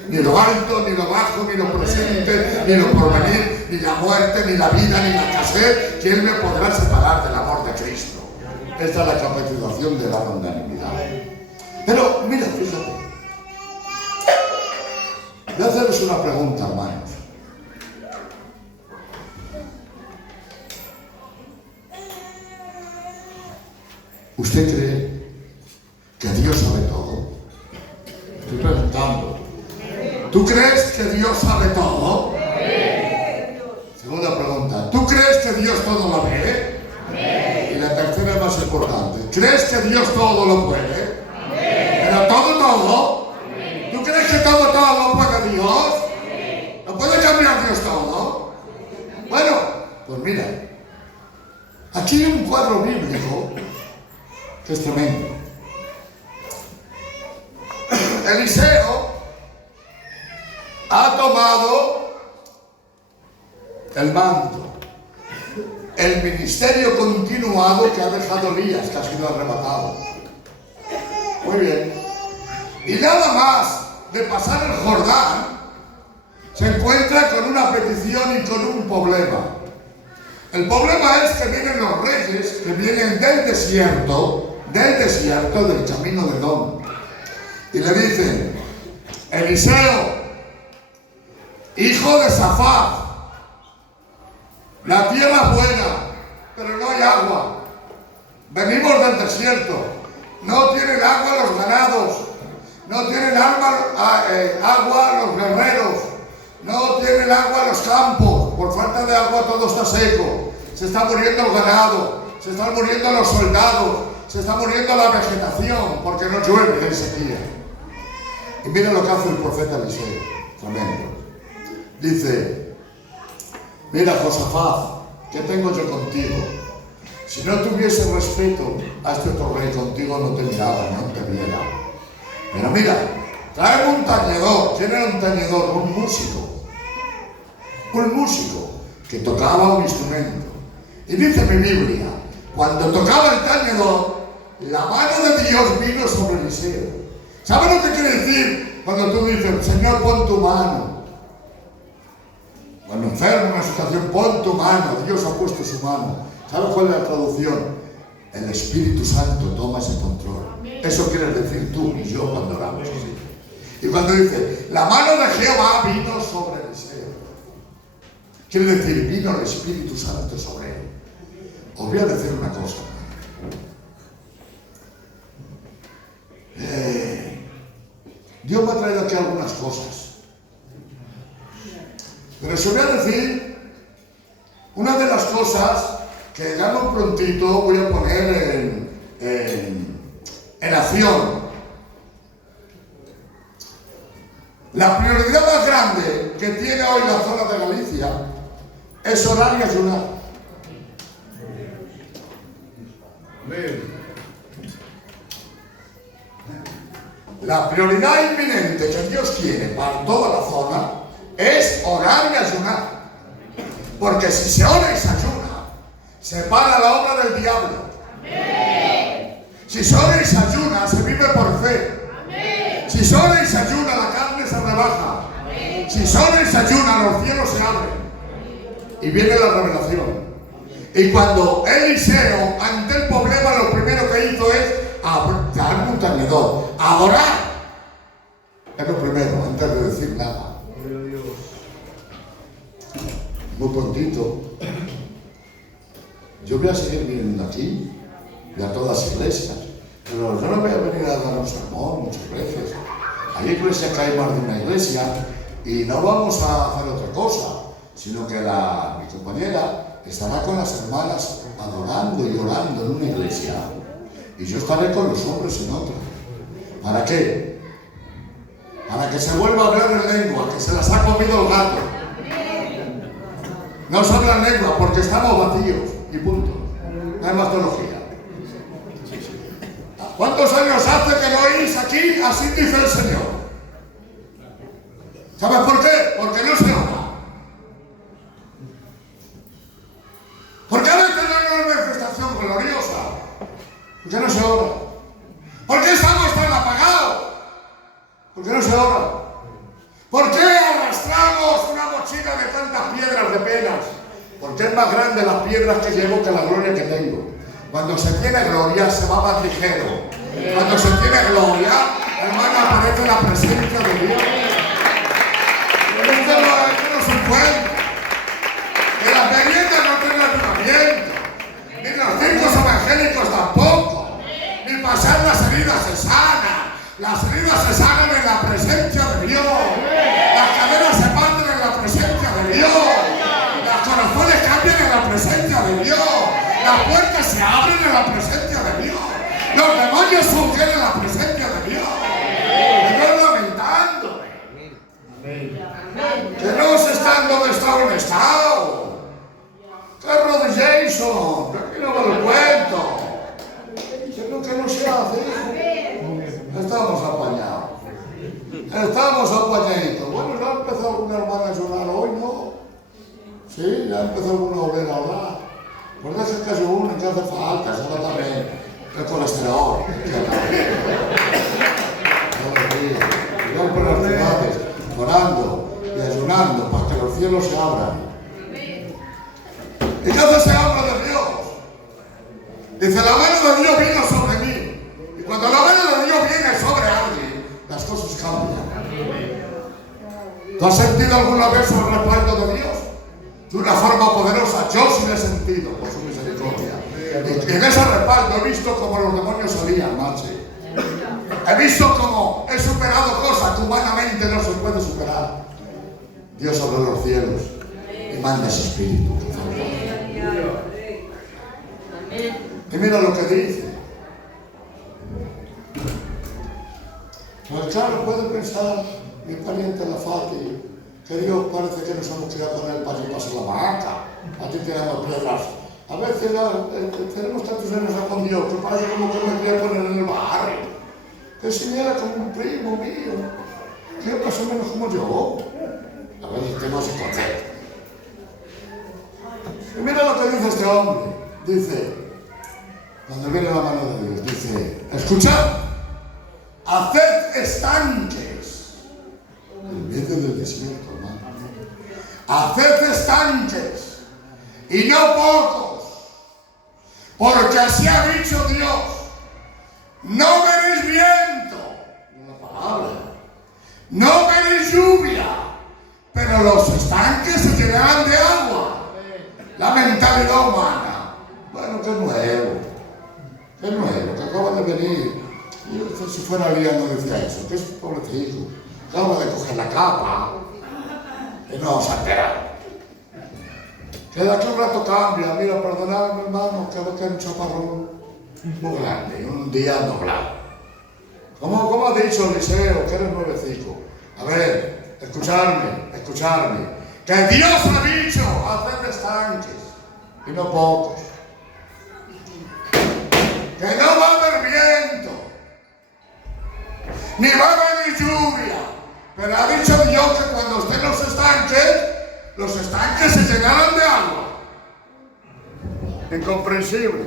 Ni lo alto, ni lo bajo, ni lo presente, ni lo porvenir, ni la muerte, ni la vida, ni la escasez. ¿Quién me podrá separar del amor de Cristo? Esta es la capacitación de la longanimidad. Pero, mira, fíjate. Voy a haceros una pregunta, hermanos. ¿Usted cree que Dios sabe todo? Estoy preguntando. ¿Tú crees que Dios sabe todo? Segunda pregunta. ¿Tú crees que Dios todo lo ve? Y la tercera es más importante. ¿Crees que Dios todo lo puede? Pero todo. ¿Tú crees que todo lo puede Dios? ¿No puede cambiar Dios todo? Bueno, pues mira. Aquí hay un cuadro bíblico que es tremendo. Eliseo ha tomado el mando, el ministerio continuado que ha dejado Elías, que ha sido arrebatado. Muy bien. Y nada más de pasar el Jordán, se encuentra con una petición y con un problema. El problema es que vienen los reyes, que vienen del desierto, del camino de Edom. Y le dicen, Eliseo, hijo de Safat, la tierra es buena, pero no hay agua. Venimos del desierto, no tienen agua los ganados, no tienen agua los guerreros, no tienen agua los campos, por falta de agua todo está seco, se está muriendo el ganado, se están muriendo los soldados, se está muriendo la vegetación, porque no llueve en sequía. Y mira lo que hace el profeta Eliseo, tremendo. Dice, mira Josafat, ¿qué tengo yo contigo? Si no tuviese respeto a este otro rey, contigo no te miraba, no te viera. Pero mira, tráeme un tañedor. ¿Quién era un tañedor? Un músico que tocaba un instrumento. Y dice mi Biblia, cuando tocaba el tañedor, la mano de Dios vino sobre Eliseo. ¿Sabes lo que quiere decir cuando tú dices, Señor, pon tu mano? Cuando enfermo en una situación, pon tu mano. Dios ha puesto su mano. ¿Sabes cuál es la traducción? El Espíritu Santo toma ese control. Eso quieres decir tú y yo cuando oramos así. Y cuando dice, la mano de Jehová vino sobre Eliseo, quiere decir, vino el Espíritu Santo sobre él. Os voy a decir una cosa. Dios me ha traído aquí algunas cosas. Pero os voy a decir una de las cosas que ya muy prontito voy a poner en acción. La prioridad más grande que tiene hoy la zona de Galicia es orar y ayunar. La prioridad inminente que Dios quiere para toda la zona es orar y ayunar. Porque si se ora y se ayuna, se para la obra del diablo. Amén. Si se ora y se ayuna, se vive por fe. Amén. Si se ora y se ayuna, la carne se rebaja. Amén. Si se ora y se ayuna, los cielos se abren. Y viene la revelación. Y cuando Eliseo, ante el problema, lo primero que hizo es dar un tenedor, adorar. Es lo primero, antes de decir nada. Muy prontito. Yo voy a seguir viniendo aquí y a todas las iglesias, pero yo no voy a venir a dar un sermón muchas veces. Hay iglesias que hay más de una iglesia y no vamos a hacer otra cosa, sino que mi compañera estará con las hermanas adorando y orando en una iglesia y yo estaré con los hombres en otra. ¿Para qué? Para que se vuelva a hablar en lengua, que se las ha comido el gato. No se habla en lengua porque estamos vacíos y punto. No hay más teología. ¿Cuántos años hace que no oís aquí? Así dice el Señor. ¿Sabes por qué? Porque no se ora. Porque a veces no hay una manifestación gloriosa. Porque no se ora. ¿Por qué estamos tan apagados? Porque no se ora. ¿Por qué arrastramos una mochila de tantas piedras de penas? Porque es más grande las piedras que llevo que la gloria que tengo. Cuando se tiene gloria se va más ligero. Cuando se tiene gloria, hermano, aparece la presencia de Dios. Esto no se puede. Que las meriendas no tienen avivamiento. Ni los circos evangélicos tampoco. Ni pasar las heridas se sanan. Las heridas se sanan en la presencia de Dios. Las cadenas se parten en la presencia de Dios. Los corazones cambian en la presencia de Dios. Las puertas se abren en la presencia de Dios. Los demonios surgen en la presencia de Dios. Estoy lamentándome. Que no se están donde estaba un estado. Que Rod Jason. Que aquí no me lo cuento. Que no se hace. Estamos apañados. Estamos apañaditos. Bueno, ya empezó alguna hermana a llorar hoy, ¿no? Sí, ya empezó alguna obrera a orar. Pues de ese caso uno que hace falta, se va también el colesterol. Irán por las ciudades, orando y ayunando para que los cielos se abran. ¿Y qué hace ese hombre de Dios? Dice, la mano de Dios vino sobre mí. Y cuando la mano de Dios viene sobre alguien, las cosas cambian. ¿Tú has sentido alguna vez el respaldo de Dios? De una forma poderosa. Yo sí lo he sentido por su misericordia. Y en ese respaldo he visto cómo los demonios salían, macho. He visto cómo he superado cosas que humanamente no se puede superar. Dios abre los cielos y manda ese espíritu. Y mira lo que dice. Pues claro, puede pensar mi pariente la Fati, que Dios parece que nos hemos quedado con él para que pase la vaca. A ti te damos piedras. A veces tenemos tantos años con Dios que parece como que me quería poner en el barrio. Que si era como un primo mío, que es más o menos como yo. A veces tengo ese concepto. Y mira lo que dice este hombre. Dice, cuando viene la mano de Dios, dice, escuchad, haced estanques en medio del desierto, hermano. haced estanques, y no pocos, porque así ha dicho Dios, no veréis viento, una palabra, no veréis lluvia, pero los estanques se llenarán de agua. La mentalidad humana, bueno, qué nuevo, que acaba de venir. Yo, si fuera Lía no decía eso, que es pobrecito, acaba de coger la capa y no os ha enterado. Que de aquí un rato cambia, mira, perdonadme hermano, que va a caer un chaparrón muy grande, un día nublado. Como ha dicho Eliseo, que eres nuevecico. A ver, escuchadme. Que Dios ha dicho, haced estanques, y no pocos. Que no va a haber viento, ni va a haber lluvia, pero ha dicho Dios que cuando estén los estanques se llenarán de agua. Incomprensible.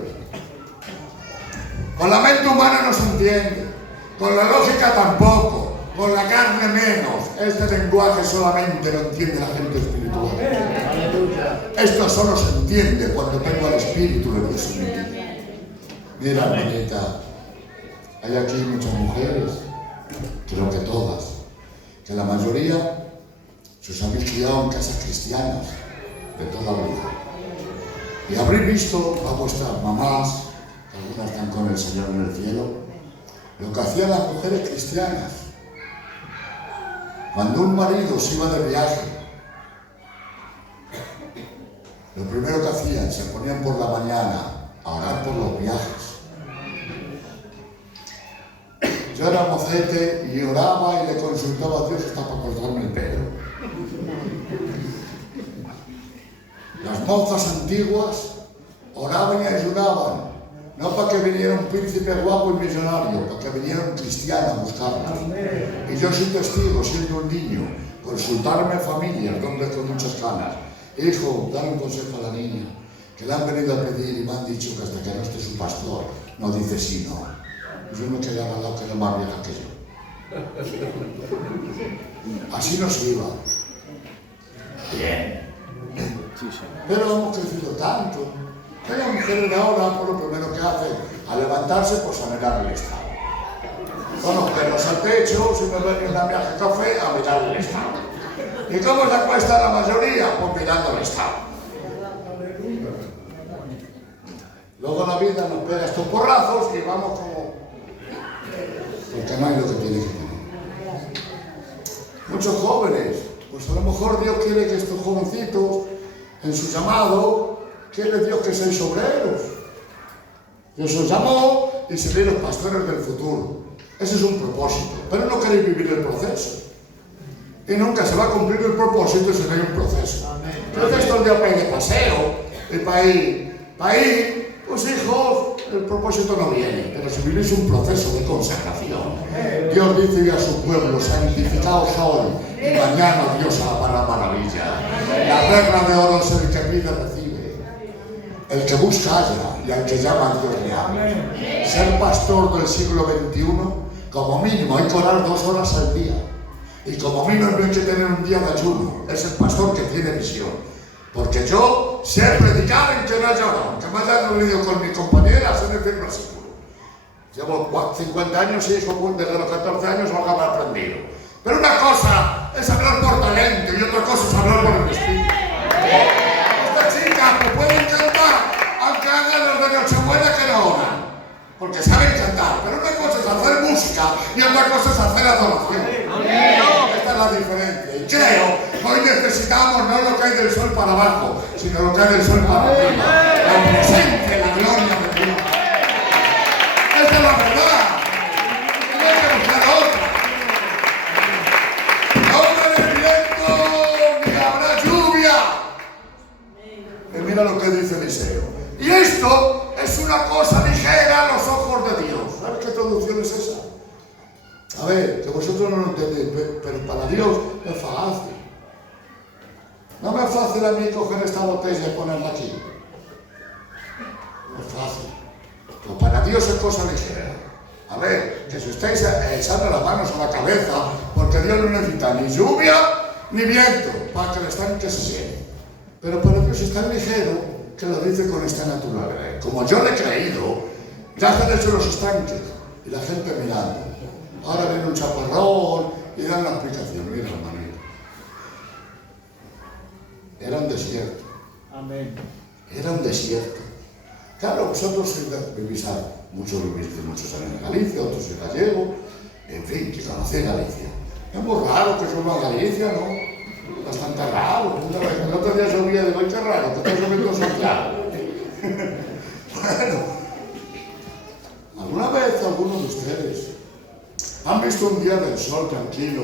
Con la mente humana no se entiende, con la lógica tampoco, con la carne menos. Este lenguaje solamente lo entiende la gente espiritual. Esto solo se entiende cuando tengo al Espíritu de Dios en mi vida. Mira, hermanita, hay aquí muchas mujeres, creo que todas, que la mayoría sus habéis criado en casas cristianas de toda la vida. Y habréis visto a vuestras mamás, que algunas están con el Señor en el cielo, lo que hacían las mujeres cristianas. Cuando un marido se iba de viaje, lo primero que hacían, se ponían por la mañana a orar por los viajes. Yo era mocete y oraba y le consultaba a Dios hasta para cortarme el pelo. Las mozas antiguas oraban y ayudaban, no para que viniera un príncipe guapo y millonario, para que viniera un cristiano a buscarlas. Y yo soy testigo, siendo un niño, consultarme a familias, hombres con muchas ganas. Hijo, dale un consejo a la niña, que le han venido a pedir y me han dicho que hasta que no esté su pastor, no dice sí, no. Y yo me quedé al lado, que era más vieja que yo. Así nos iba. Bien. Pero hemos crecido tanto. Hay mujeres de ahora, por lo primero que hacen, al levantarse, pues a mirar el estado. Con los pelos al pecho, si me ven una viaje de café, a mirar el estado. ¿Y cómo se acuesta la mayoría? Pues mirando el estado. Luego la vida nos pega estos porrazos y vamos como... porque no hay lo que tiene que tener. Muchos jóvenes, pues a lo mejor Dios quiere que estos jovencitos, en su llamado, quiere Dios que seáis obreros. Dios os llamó y seréis los pastores del futuro. Ese es un propósito, pero no queréis vivir el proceso. Y nunca se va a cumplir el propósito si no hay un proceso. Entonces esto es de para ir de paseo, y para ir, pues hijos, el propósito no viene, pero si vivís un proceso de consagración, Dios dice a su pueblo, santificaos hoy, y mañana Dios hará la maravilla. La regla de oro es el que pide, recibe. El que busca, halla, y al que llama, Dios le abre. Ser pastor del siglo XXI, como mínimo hay que orar 2 horas al día. Y como mínimo no hay que tener un día de ayuno. Es el pastor que tiene visión. Porque yo sé predicar en que no haya orado, que me haya reunido con mi compañera en el versículo. Llevo 50 años y desde los 14 años lo habrá aprendido. Pero una cosa es hablar por talento y otra cosa es hablar por el espíritu. Estas chicas me pueden cantar, aunque hagan los de Nochebuena que no oran. Porque saben cantar, pero una cosa es hacer música y otra cosa es hacer adoración. Esta es la diferencia. Y creo que hoy necesitamos no lo que hay del sol para abajo, sino lo que hay del sol para arriba. La presencia, la gloria de Dios. Esta es la verdad. No hay que buscar otra. No habrá viento ni habrá lluvia. Y mira lo que dice Eliseo. Y esto es una cosa ligera a los ojos de Dios. ¿Sabes qué traducción es esa? A ver, que vosotros no lo entendéis, pero para Dios es fácil. No me es fácil a mí coger esta botella y ponerla aquí. No es fácil. Pero para Dios es cosa ligera. A ver, que si estáis echando las manos a la cabeza, porque Dios no necesita ni lluvia, ni viento para que el estanque se llene. Pero para Dios es tan ligero que lo dice con esta naturalidad. Como yo le he creído, ya están hechos los estanques y la gente mirando. Ahora viene un chaparrón y dan la explicación. Mira, hermanito. Era un desierto. Amén. Era un desierto. Claro, vosotros vivís, muchos viviste muchos años en Galicia, otros en Gallego, en fin, que conocéis Galicia. Es muy raro que suba a Galicia, ¿no? Bastante raro. El otro día subía de qué raro, que está subiendo Santiago. Bueno, ¿alguna vez alguno de ustedes han visto un día del sol tranquilo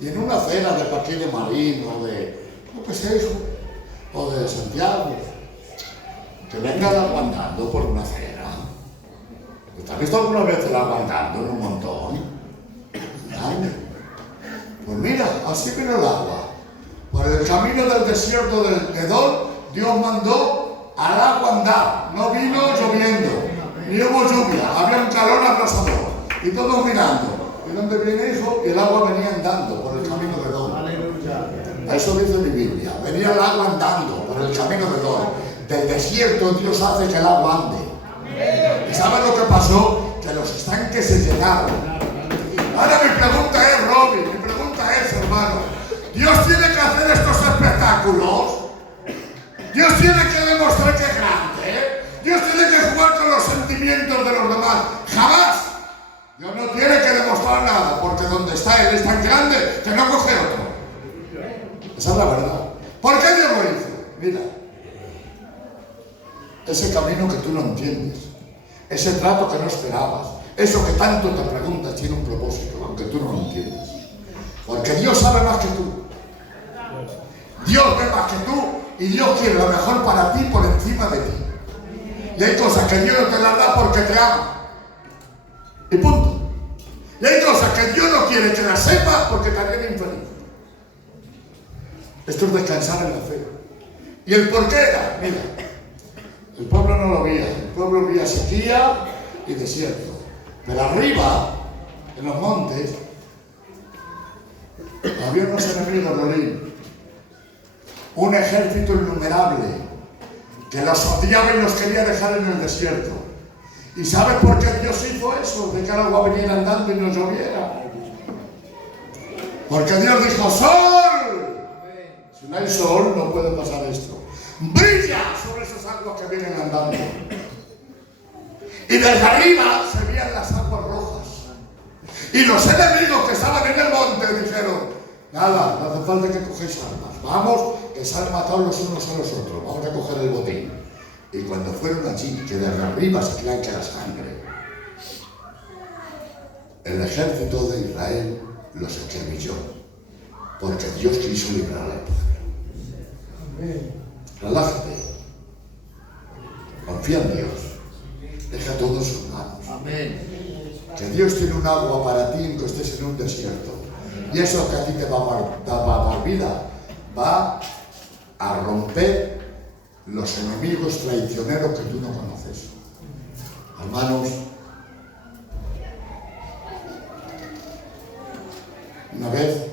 y en una cena de aquí de Marín o de, no qué sé eso, o de Santiago, que venga el agua andando por una acera? ¿Te has visto alguna vez el agua andando en un montón? ¿Andando? Pues mira, así vino el agua. Por el camino del desierto del Edom, Dios mandó al agua andar. No vino lloviendo, ni hubo lluvia, había un calor abrasador. Y todos mirando. ¿Y dónde viene eso? Y el agua venía andando por el camino de Edom. Aleluya. Eso dice mi Biblia. Venía el agua andando por el camino de Edom. Del desierto Dios hace que el agua ande. ¿Y sabes lo que pasó? Que los estanques se llenaron. Ahora mi pregunta es, Robin, mi pregunta es, hermano, ¿Dios tiene que hacer estos espectáculos? ¿Dios tiene que demostrar que es grande? ¿Dios tiene que jugar con los sentimientos de los demás? ¡Jamás! Dios no tiene que demostrar nada, porque donde está Él es tan grande que no coge otro. Esa es la verdad. ¿Por qué Dios lo hizo? Mira, ese camino que tú no entiendes, ese trato que no esperabas, eso que tanto te preguntas tiene un propósito, aunque tú no lo entiendas. Porque Dios sabe más que tú. Dios ve más que tú y Dios quiere lo mejor para ti por encima de ti. Y hay cosas que Dios no te las da porque te ama. Y punto. Y hay cosas que Dios no quiere que las sepas porque te harían infeliz. Esto es descansar en la fe. ¿Y el por qué era? Mira, el pueblo no lo veía. El pueblo veía sequía y desierto. Pero arriba, en los montes, había unos enemigos, Lorín. Un ejército innumerable que los odiaba y los quería dejar en el desierto. ¿Y sabes por qué Dios hizo eso? De que el agua viniera andando y no lloviera. Porque Dios dijo, ¡sol! Si no hay sol, no puede pasar esto. ¡Brilla sobre esas aguas que vienen andando! Y desde arriba se veían las aguas rojas. Y los enemigos que estaban en el monte dijeron, nada, no hace falta que cogéis armas. Vamos, que se han matado los unos a los otros. Vamos a coger el botín. Y cuando fueron allí, que desde arriba se creían que era sangre, el ejército de Israel los esquermilló. Porque Dios quiso librar al pueblo. Relájate. Confía en Dios. Deja todo en sus manos. Amén. Que Dios tiene un agua para ti en que estés en un desierto. Y eso que a ti te va a dar vida, va a romper los enemigos traicioneros que tú no conoces. Hermanos, una vez,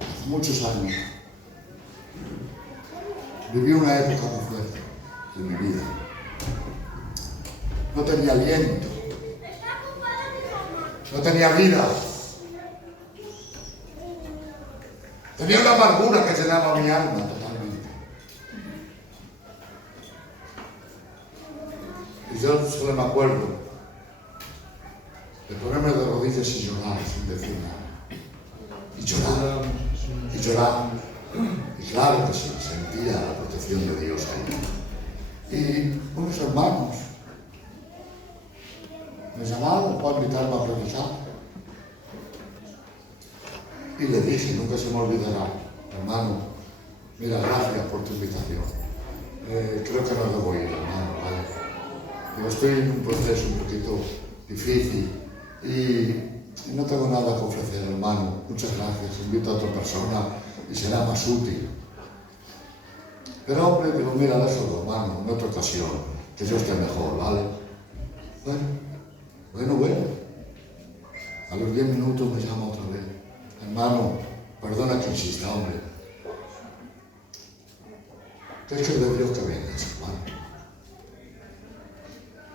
hace muchos años, viví una época muy fuerte en mi vida. No tenía aliento, no tenía vida. Tenía una amargura que llenaba mi alma totalmente. Y yo solo me acuerdo de ponerme de rodillas y llorar sin decir nada. Y llorar, y llorar. Y claro que sí, sentía la protección de Dios ahí. Y unos hermanos me llamaron para invitarme a predicar. Y le dije, nunca se me olvidará, hermano, mira, gracias por tu invitación. Creo que no debo ir, hermano, ¿vale? Yo estoy en un proceso un poquito difícil y no tengo nada que ofrecer, hermano. Muchas gracias, invito a otra persona y será más útil. Pero hombre, digo, mira, déjalo, hermano, en otra ocasión, que yo esté mejor, ¿vale? Bueno. A los 10 minutos me llama otra vez. Hermano, Perdona que insista, hombre. Que es que es de Dios que vengas, hermano.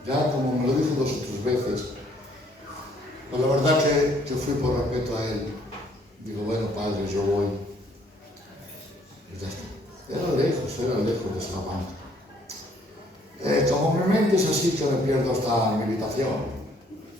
Ya como me lo dijo 2 o 3 veces, pues la verdad que yo fui por respeto a él. Digo, bueno, padre, yo voy. Y ya está. Era lejos de Salamanca. Como mi mente es así que me pierdo hasta mi habitación.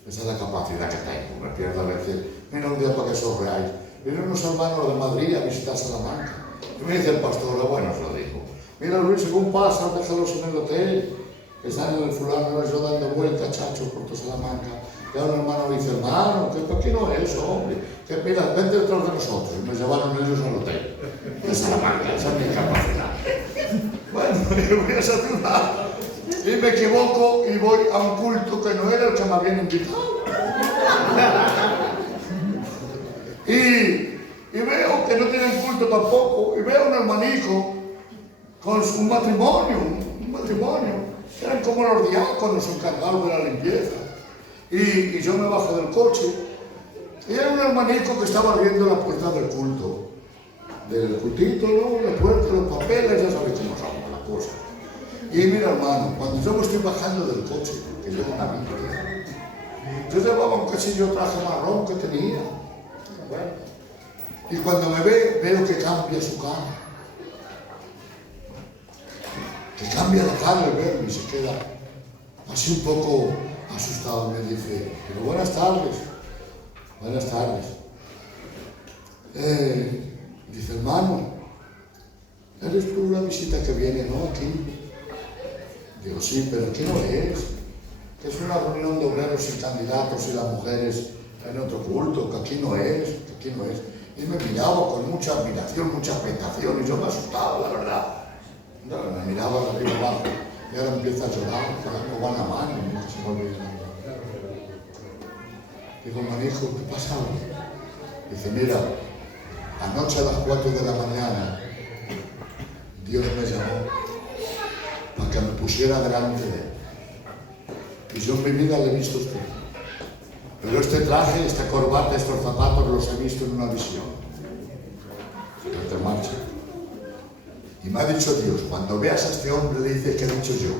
Esa es la capacidad que tengo. Me pierdo a veces. Mira un día para que os veáis. Vienen unos hermanos de Madrid a visitar Salamanca. Y me dice el pastor, bueno, os lo digo. Mira Luis, según pasa, déjalos en el hotel. Que están en el fulano, yo dando vueltas, chacho, por toda Salamanca. Y ahora un hermano me dice, hermano, que aquí no es eso, hombre. Que mira, vente detrás de nosotros. Y me llevaron ellos al hotel de Salamanca. Esa es mi capacidad. Bueno, yo voy a Saturnar. Y me equivoco y voy a un culto que no era el que me habían invitado. Y veo que no tienen culto tampoco. Y veo un hermanico con un matrimonio. Eran como los diáconos encargados de la limpieza. Y yo me bajo del coche. Y era un hermanico que estaba abriendo la puerta del culto. Del cultito, ¿no? La puerta, los papeles, ya sabéis cómo son las cosas. Y mira, hermano, cuando yo me estoy bajando del coche, que llevo una Biblia, yo llevaba un casillo traje marrón que tenía. Y cuando me ve, veo que cambia su cara. Que cambia la cara al verme y se queda así un poco asustado. Me dice, pero buenas tardes. Buenas tardes. Dice, hermano, eres tú la visita que viene, ¿no? Aquí. Digo, sí, pero aquí no es. Que es una reunión de obreros y candidatos y las mujeres en otro culto, que aquí no es, que aquí no es. Y me miraba con mucha admiración, mucha expectación, y yo me asustaba, la verdad. Me miraba de arriba abajo, y ahora empieza a llorar, con la coba en la mano, y nunca se me olvida nada. Digo, manijo, ¿qué pasa? Dice, mira, anoche a las 4 de la mañana, Dios me llamó para que me pusiera delante de él. Y yo en mi vida le he visto a usted. Pero este traje, esta corbata, estos zapatos los he visto en una visión. Pero te marcha. Y me ha dicho Dios, cuando veas a este hombre le dices que he dicho yo,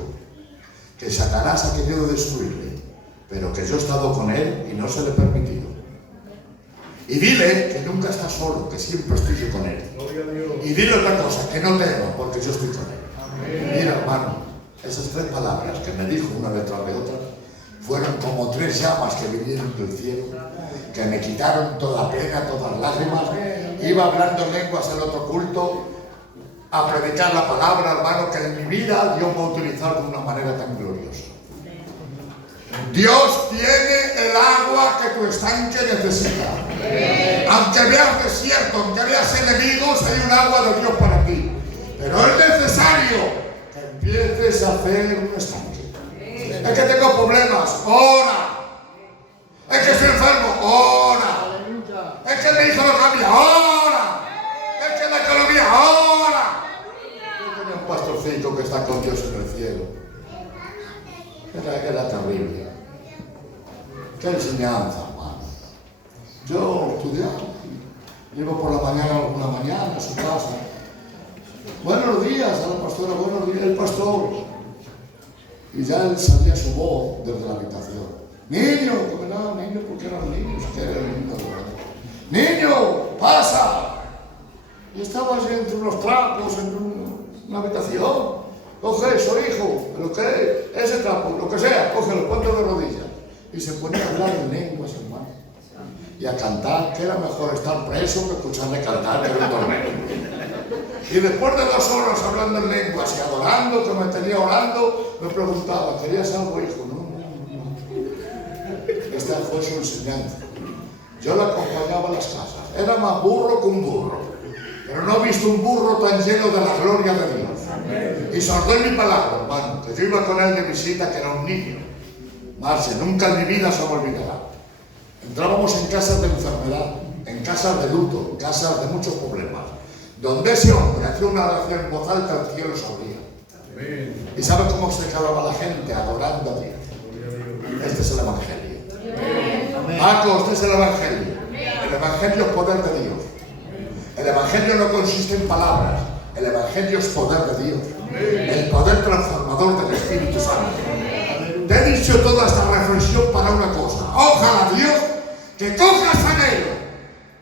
que Satanás ha querido destruirle, pero que yo he estado con él y no se le he permitido. Y dile que nunca está solo, que siempre estoy yo con él. Y dile otra cosa, que no tema, porque yo estoy con él. Mira, hermano, esas 3 palabras que me dijo una detrás de otra, fueron como 3 llamas que vinieron del cielo, que me quitaron toda pena, todas lágrimas. Iba hablando en lenguas el otro culto, a predicar la palabra, hermano, que en mi vida Dios va a utilizar de una manera tan gloriosa. Dios tiene el agua que tu estanque necesita. Aunque veas desierto, aunque veas enemigos, hay un agua de Dios para ti. Pero es necesario que empieces a hacer un estanque. Es que tengo problemas, ora. Es que estoy enfermo, ora. Es que mi hijo no cambia, ora. Es que la economía, ora. Yo tenía un pastorcito que está con Dios en el cielo. Era terrible. Qué enseñanza, hermano. Yo estudiaba, iba por la mañana alguna mañana a su casa. Buenos días a la pastora, buenos días, el pastor. Y ya él salía su voz desde la habitación. Niño, niño, ¿por qué eran niños? ¿Qué era el niño? Niño, pasa. Y estaba así entre unos trapos, en una habitación. Coge eso, hijo, lo que es, ese trapo, lo que sea, cógelo, ponte de rodillas. Y se ponía a hablar en lenguas, hermano. Y a cantar, que era mejor estar preso que escucharle cantar en un torneo. Y después de 2 horas hablando en lenguas y adorando, que me tenía orando, me preguntaba, ¿querías algo, hijo? No. Esta fue su enseñanza. Yo la acompañaba a las casas. Era más burro que un burro. Pero no he visto un burro tan lleno de la gloria de Dios. Y os doy mi palabra, hermano, que yo iba con él de visita, que era un niño. Marce, nunca en mi vida se me olvidará. Entrábamos en casas de enfermedad, en casas de luto, en casas de muchos problemas. Donde ese hombre hacía una oración en voz alta, el cielo se abría. ¿Y sabe cómo se quedaba la gente adorando a Dios? Este es el Evangelio. Paco, este es el Evangelio. El Evangelio es poder de Dios. El Evangelio no consiste en palabras, el Evangelio es poder de Dios, el poder transformador del Espíritu Santo. Te he dicho toda esta reflexión para una cosa. Ojalá Dios que cojas anhelo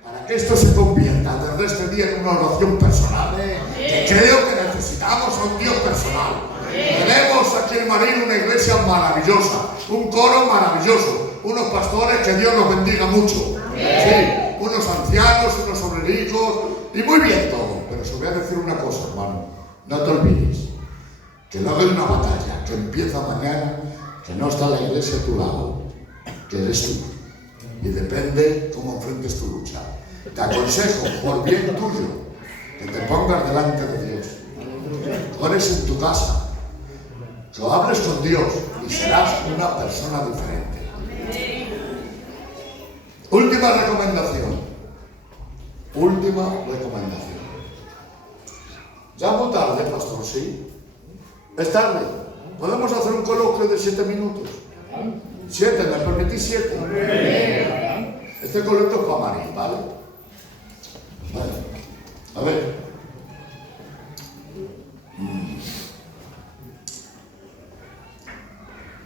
para que esto se convierta desde este día en una oración personal. Que creo que necesitamos a un Dios personal. Tenemos aquí en Marín una iglesia maravillosa, un coro maravilloso, unos pastores que Dios los bendiga mucho. Sí, unos ancianos, unos obrericos, y muy bien todo. Pero os voy a decir una cosa, hermano. No te olvides que luego hay una batalla que empieza mañana, que no está la iglesia a tu lado, que eres tú. Y depende cómo enfrentes tu lucha. Te aconsejo, por bien tuyo, que te pongas delante de Dios. Ores en tu casa, que hables con Dios y serás una persona diferente. Última recomendación. Última recomendación. Ya muy tarde, pastor, ¿sí? Es tarde. ¿Podemos hacer un coloquio de 7 minutos? 7, ¿me permitís 7? Este coloquio es para Marín, ¿vale? Vale. A ver.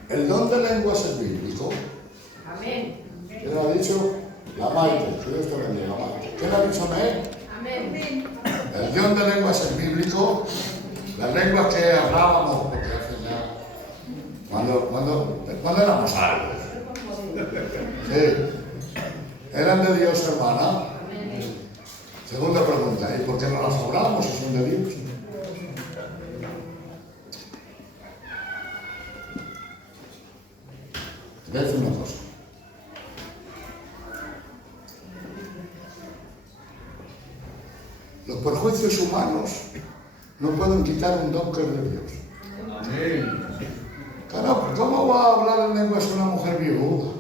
¿El don de lenguas es bíblico? Amén. ¿Quién lo ha dicho? La Maite. Que Dios te bendiga, Maite. ¿Quién ha dicho amén? Amén. El don de lenguas es bíblico. Las lenguas que hablábamos, porque hace ya... Cuando éramos algo. Sí. ¿Eran de Dios, hermana? Segunda pregunta, ¿y por qué no las hablamos si son de Dios? Te voy a decir una cosa. Los perjuicios humanos no pueden quitar un don que es de Dios. Claro, ¿cómo va a hablar en lenguas una mujer viuda?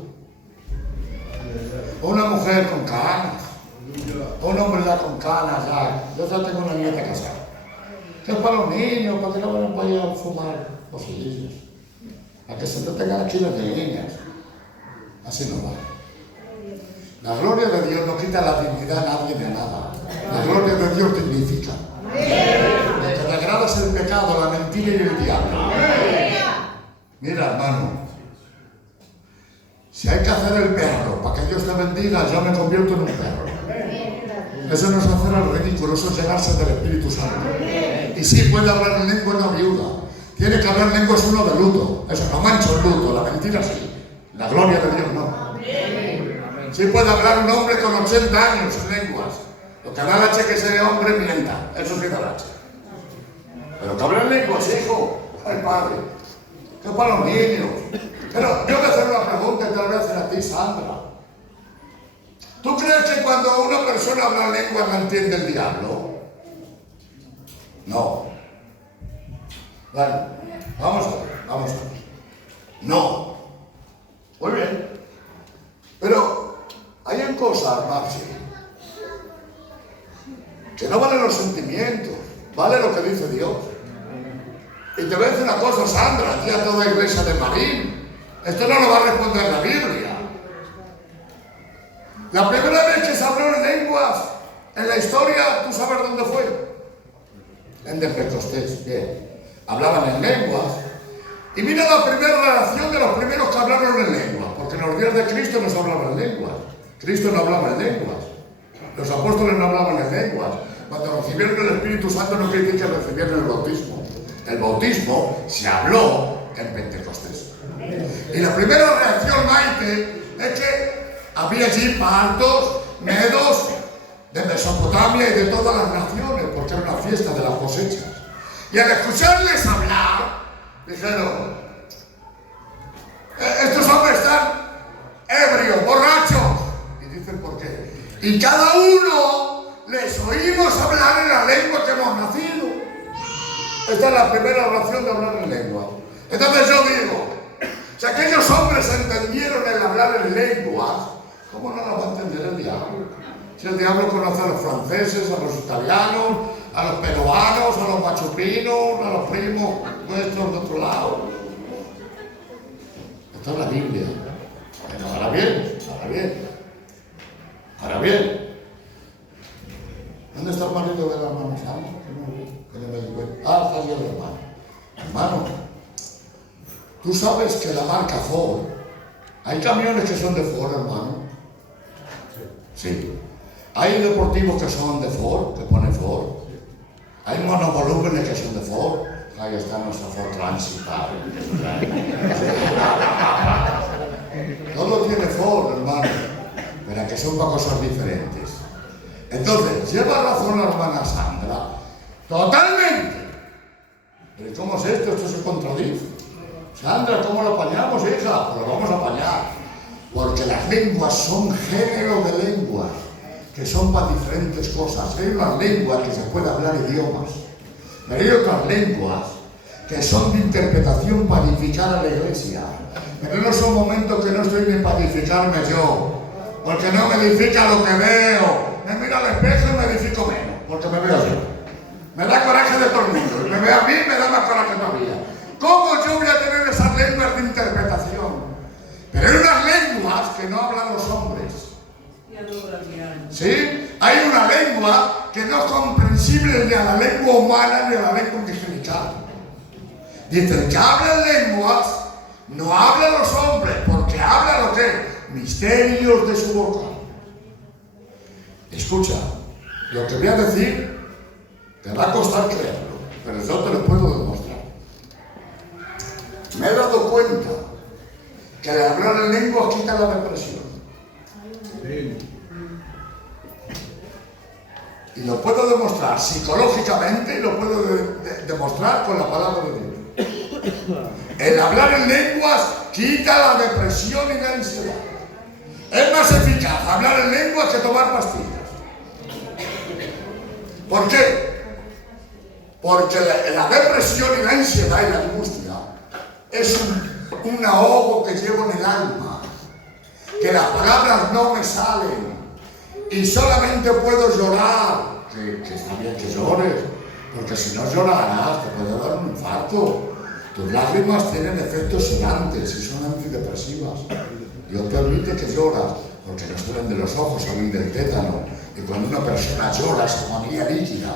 O una mujer con canas. O un hombre ya con canas, ya. Yo ya tengo una nieta casada. Que es para los niños, para que no vayan a fumar los niños. A que se te tengan aquí las niñas. Así no va. La gloria de Dios no quita la dignidad a nadie de nada. La gloria de Dios dignifica. Lo que te agrada es el pecado, la mentira y el diablo. Mira, hermano, si hay que hacer el perro para que Dios te bendiga, yo me convierto en un perro. Eso no es hacer el ridículo, eso es llenarse del Espíritu Santo. Y sí, puede hablar en lengua una viuda. Tiene que hablar lenguas uno de luto. Eso no mancha el luto, la mentira sí. La gloria de Dios no. Sí puede hablar un hombre con 80 años en lenguas. Lo que da lache que ese hombre mienta. Eso sí da lache. Pero que hable en lenguas, hijo. Ay, padre. Que para los niños. Pero yo voy a hacer una pregunta y te la voy a hacer a ti, Sandra. ¿Tú crees que cuando una persona habla lengua no entiende el diablo? No. Vale, vamos a ver. No. Muy bien. Pero hay en cosas, Maxi, que no valen los sentimientos, vale lo que dice Dios. Y te voy a decir una cosa, Sandra, aquí a toda iglesia de Marín, esto no lo va a responder la Biblia. La primera vez que se habló en lenguas en la historia, ¿tú sabes dónde fue? En Pentecostés, bien. Hablaban en lenguas. Y mira la primera relación de los primeros que hablaron en lenguas, porque en los días de Cristo no se hablaba en lenguas. Cristo no hablaba en lenguas. Los apóstoles no hablaban en lenguas. Cuando recibieron el Espíritu Santo no quiere decir que recibieron el bautismo. El bautismo se habló en Pentecostés. Y la primera reacción, Maite, es que había allí partos, medos, de Mesopotamia y de todas las naciones, porque era una fiesta de las cosechas. Y al escucharles hablar, dijeron, estos hombres están ebrios, borrachos. Y dicen, ¿por qué? Y cada uno les oímos hablar en la lengua que hemos nacido. Esta es la primera oración de hablar en lengua. Entonces yo digo, si aquellos hombres entendieron el hablar en lenguas, ¿cómo no lo va a entender el diablo? Si el diablo conoce a los franceses, a los italianos, a los peruanos, a los machupinos, a los primos nuestros de otro lado. Esta es la Biblia. Bueno, ahora bien. ¿Dónde Hermano, tú sabes que la marca Ford, hay camiones que son de Ford, hermano. Sí. Hay deportivos que son de Ford, que pone Ford. Hay monovolúmenes que son de Ford. Ahí está nuestra Ford Transit. Todo tiene Ford, hermano, pero que son para cosas diferentes. Entonces, lleva razón la hermana Sandra, totalmente. ¿Pero cómo es esto? Esto se contradice. Sandra, ¿cómo lo apañamos, hija? Pues lo vamos a apañar. Porque las lenguas son género de lenguas, que son para diferentes cosas. Hay unas lenguas que se puede hablar idiomas, pero hay otras lenguas que son de interpretación para edificar a la iglesia. Pero no son momentos que no estoy ni para edificarme yo, porque no me edifica lo que veo. Me miro al espejo y me edifico menos, porque me veo yo. Me da coraje de todo el mundo, y me ve a mí y me da más coraje todavía. ¿Cómo yo voy a tener esas lenguas de interpretación? Pero hay unas lenguas que no hablan los hombres. ¿Sí? Hay una lengua que no es comprensible ni a la lengua humana ni a la lengua angelical. Dicen que hablan lenguas, no hablan los hombres, porque hablan lo que misterios de su boca. Escucha, lo que voy a decir te va a costar creerlo, pero yo te lo puedo demostrar. Me he dado cuenta que el hablar en lengua quita la depresión. Y lo puedo demostrar psicológicamente y lo puedo demostrar con la palabra de Dios. El hablar en lenguas quita la depresión y la ansiedad. Es más eficaz hablar en lenguas que tomar pastillas. ¿Por qué? Porque la depresión y la ansiedad y la angustia es un ahogo que llevo en el alma, que las palabras no me salen y solamente puedo llorar. Que está bien que llores, porque si no llorarás te puede dar un infarto. Tus lágrimas tienen efectos sedantes y son antidepresivas. Dios permite que lloras, porque no salen de los ojos, salen del tétano. Y cuando una persona llora, esa agonía líquida,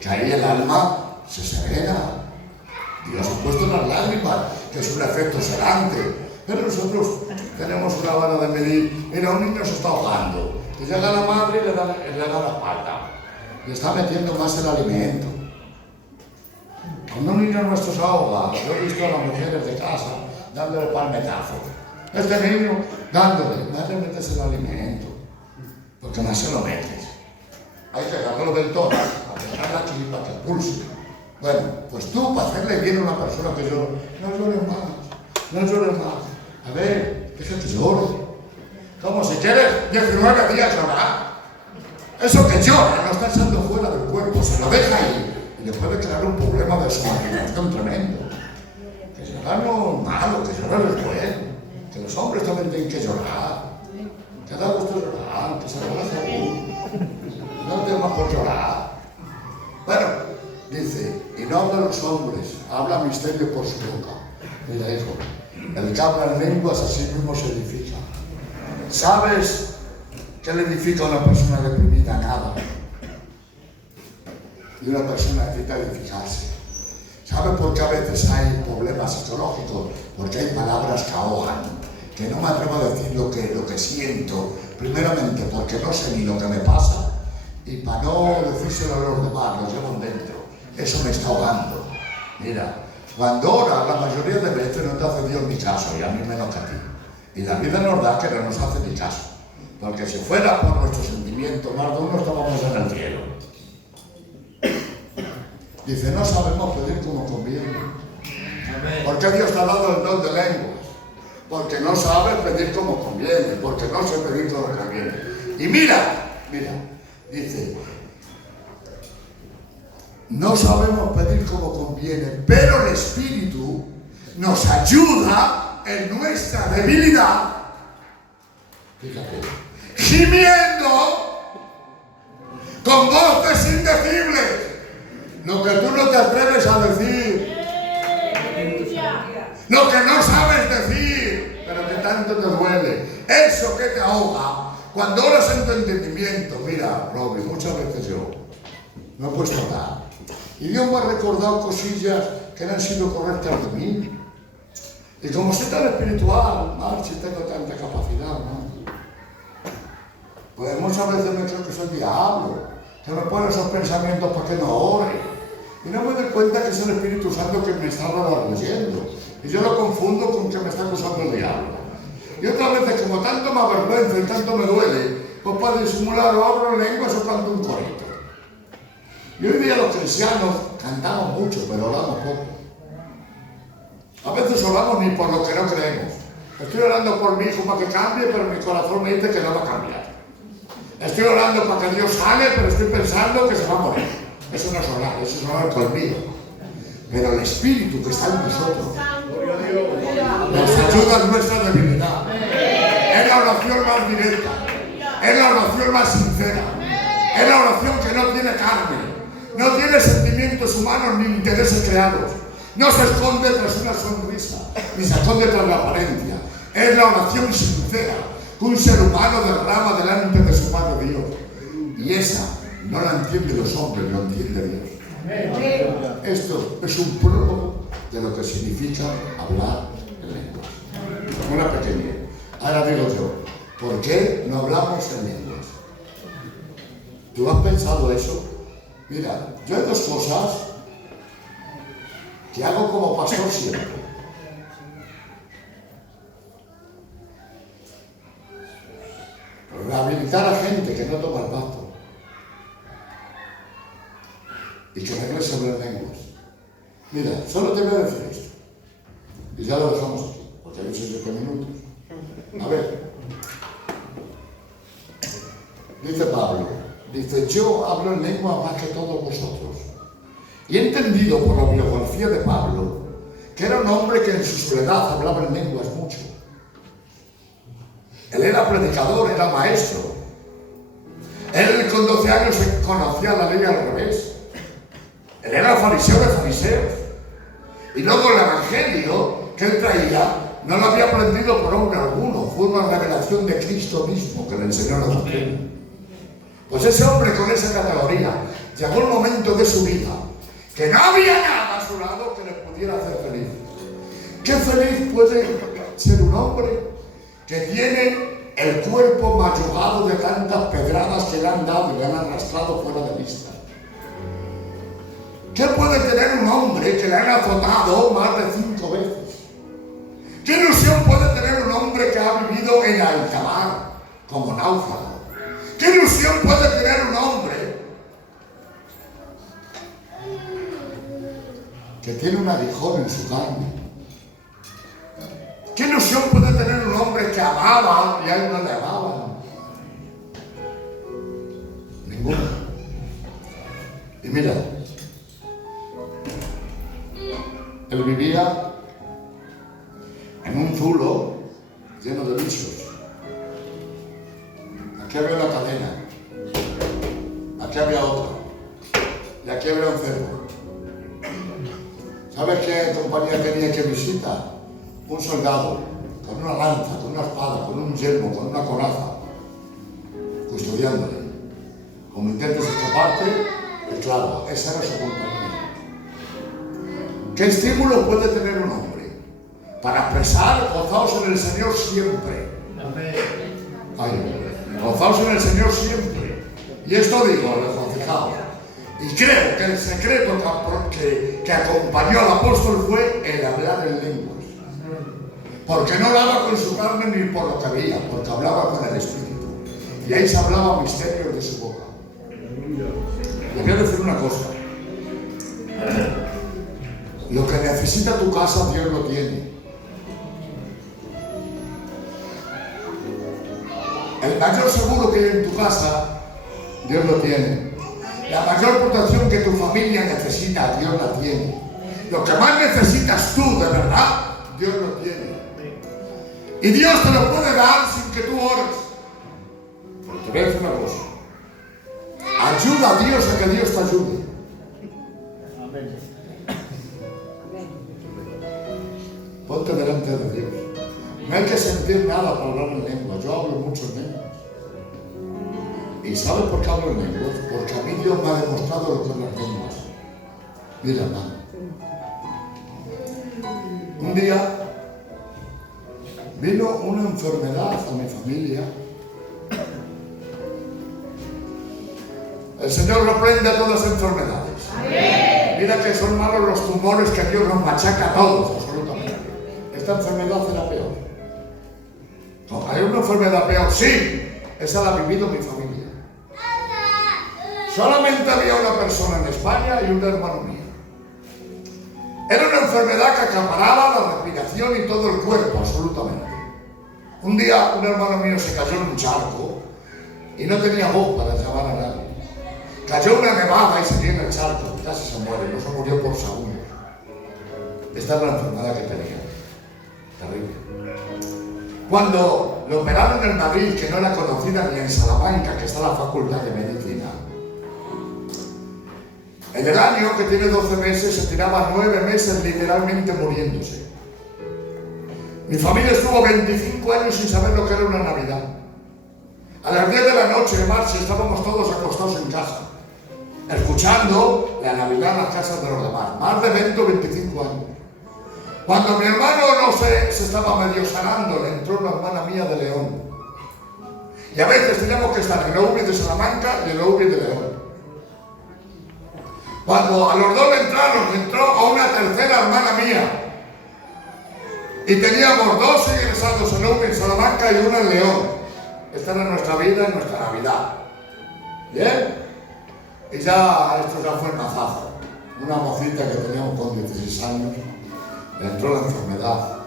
que ahí el alma se serena. Dios ha puesto las lágrimas, que es un efecto sedante. Pero nosotros tenemos una vara de medir. Mira, un niño se está ahogando. Y llega la madre y le da la espalda. Le está metiendo más el alimento. Cuando un niño nuestro se ahoga, yo he visto a las mujeres de casa dándole palmetazo. Este niño dándole, más le metes el alimento, porque más se lo metes. Hay que agarrarlo del tórax, apretarla aquí para que pulse. Bueno, pues tú, para hacerle bien a una persona que llora, no llores más, no llores más. A ver, deja que llore. Como si quieres 19 días llorar. Eso que llora lo está echando fuera del cuerpo, se lo deja ahí. Y le puede crear un problema de somatización tremendo. Que llorar no es malo, que llorar es bueno. Que los hombres también tienen que llorar. Que da gusto llorar, que se relaja uno. No temas por llorar. Bueno, dice, y no hablan los hombres, habla misterio por su boca. Mira, hijo, el que habla en lenguas así mismo se edifica. ¿Sabes qué le edifica a una persona deprimida? Nada. Y una persona necesita edificarse. ¿Sabe por qué a veces hay problemas psicológicos? Porque hay palabras que ahogan, que no me atrevo a decir lo que siento, primeramente porque no sé ni lo que me pasa, y para no decírselo a los demás, lo llevo dentro. Eso me está ahogando. Mira, cuando oras, la mayoría de veces no te hace Dios ni caso, y a mí menos que a ti. Y la vida nos da que no nos hace ni caso, porque si fuera por nuestros sentimientos, más de uno estábamos en el cielo. Dice, no sabemos pedir como conviene. ¿Por qué Dios te ha dado el don de lenguas? Porque no sabes pedir como conviene, porque no sé pedir como conviene. Y mira, dice, no sabemos pedir como conviene, pero el Espíritu nos ayuda en nuestra debilidad. Fíjate, gimiendo con voces indecibles. Lo que tú no te atreves a decir, lo que no sabes decir, pero que tanto te duele, eso que te ahoga, cuando oras en tu entendimiento. Mira, Robbie, muchas veces yo no he puesto nada, y Dios me ha recordado cosillas que no han sido correctas de mí. Y como soy tan espiritual, Marchi, tengo tanta capacidad, ¿no? Pues muchas veces me creo que soy diablo, que me pone esos pensamientos para que no ore. Y no me doy cuenta que es el Espíritu Santo que me está redarguyendo. Y yo lo confundo con que me está acusando el diablo. Y otras veces, como tanto me avergüenza y tanto me duele, pues para disimular o abro lenguas o canto un corito. Y hoy día los cristianos cantamos mucho, pero oramos poco. A veces oramos ni por lo que no creemos. Estoy orando por mi hijo para que cambie, pero mi corazón me dice que no va a cambiar. Estoy orando para que Dios sane, pero estoy pensando que se va a morir. Eso no es orar, eso es orar conmigo. Pero el Espíritu que está en nosotros nos ayuda en nuestra debilidad. Es la oración más directa, es la oración más sincera, es la oración que no tiene carne, no tiene sentimientos humanos ni intereses creados, no se esconde tras una sonrisa, ni se esconde tras la apariencia. Es la oración sincera que un ser humano derrama delante de su Padre Dios. Y esa no la entienden los hombres, lo entiende Dios. Esto es un prólogo de lo que significa hablar en lenguas. Una pequeña. Ahora digo yo, ¿por qué no hablamos en lenguas? ¿Tú has pensado eso? Mira, yo hay dos cosas que hago como pastor siempre. Rehabilitar a gente que no toma el pacto y que regrese a hablar lenguas. Mira, solo te voy a decir esto y ya lo dejamos aquí, porque hay 7 minutos. A ver, dice Pablo, dice, yo hablo en lengua más que todos vosotros. Y he entendido por la biografía de Pablo que era un hombre que en su soledad hablaba en lenguas mucho. Él era predicador, era maestro. Él con 12 años conocía la ley al revés. Él era fariseo de fariseos. Y luego el evangelio que él traía no lo había aprendido por hombre alguno. Fue una revelación de Cristo mismo que le enseñó la doctrina. Pues ese hombre con esa categoría llegó un momento de su vida que no había nada a su lado que le pudiera hacer feliz. ¿Qué feliz puede ser un hombre que tiene el cuerpo mayugado de tantas pedradas que le han dado y le han arrastrado fuera de vista? ¿Qué puede tener un hombre que le han azotado más de 5 veces? ¿Qué ilusión puede tener un hombre que ha vivido en alta mar como náufrago? ¿Qué ilusión puede tener un hombre que tiene un aguijón en su carne? ¿Qué ilusión puede tener un hombre que amaba y a él no le amaban? Ninguna. Y mira, él vivía en un zulo lleno de bichos. Aquí había una cadena, aquí había otra, y aquí había un cerdo. ¿Sabes qué compañía tenía que visitar? Un soldado, con una lanza, con una espada, con un yelmo, con una coraza, custodiándole. Como intentes escaparte, esclavo, esa era su compañía. ¿Qué estímulo puede tener un hombre? Para expresar, gozaos en el Señor siempre. Ay, gozaos en el Señor siempre. Y esto digo, regocijaos. Y creo que el secreto que acompañó al apóstol fue el hablar en lenguas. Porque no hablaba con su carne ni por lo que veía, porque hablaba con el Espíritu. Y ahí se hablaba misterios de su boca. Le voy a decir una cosa. Lo que necesita tu casa, Dios lo tiene. El mayor seguro que hay en tu casa, Dios lo tiene. La mayor protección que tu familia necesita, Dios la tiene. Lo que más necesitas tú, de verdad, Dios lo tiene. Y Dios te lo puede dar sin que tú ores. Pero te voy a decir una cosa. Ayuda a Dios a que Dios te ayude. Amén. Ponte delante de Dios. No hay que sentir nada para hablar en lengua. Yo hablo mucho en lenguas. ¿Y sabes por qué hablo en lenguas? Porque a mí Dios me ha demostrado lo que son las lenguas. Mira, hermano. Un día vino una enfermedad a mi familia. El Señor reprende a todas las enfermedades. Mira que son malos los tumores que Dios nos machaca a todos, absolutamente. Esta enfermedad era peor. No, hay una enfermedad peor, sí. Esa la ha vivido mi familia. Solamente había una persona en España y un hermano mío. Era una enfermedad que acaparaba la respiración y todo el cuerpo, absolutamente. Un día un hermano mío se cayó en un charco y no tenía voz para llamar a nadie. Cayó una nevada y se dio en el charco, casi se muere, no se murió por segundos. Esta es la enfermedad que tenía. Terrible. Cuando lo operaron en Madrid, que no era conocida ni en Salamanca, que está la Facultad de Medicina, en el año, que tiene 12 meses, se tiraba 9 meses literalmente muriéndose. Mi familia estuvo 25 años sin saber lo que era una Navidad. A las 10 de la noche de marzo estábamos todos acostados en casa, escuchando la Navidad en las casas de los demás. Más de 20 o 25 años. Cuando mi hermano se estaba medio sanando, le entró una hermana mía de León. Y a veces teníamos que estar en la UBI de Salamanca y en la UBI de León. Cuando a los dos le entró a una tercera hermana mía. Y teníamos 2 ingresados en la UBI en Salamanca y una en León. Esta era nuestra vida y nuestra Navidad. ¿Bien? Y ya, esto ya fue el mazazo. Una mocita que teníamos con 16 años. Le entró la enfermedad.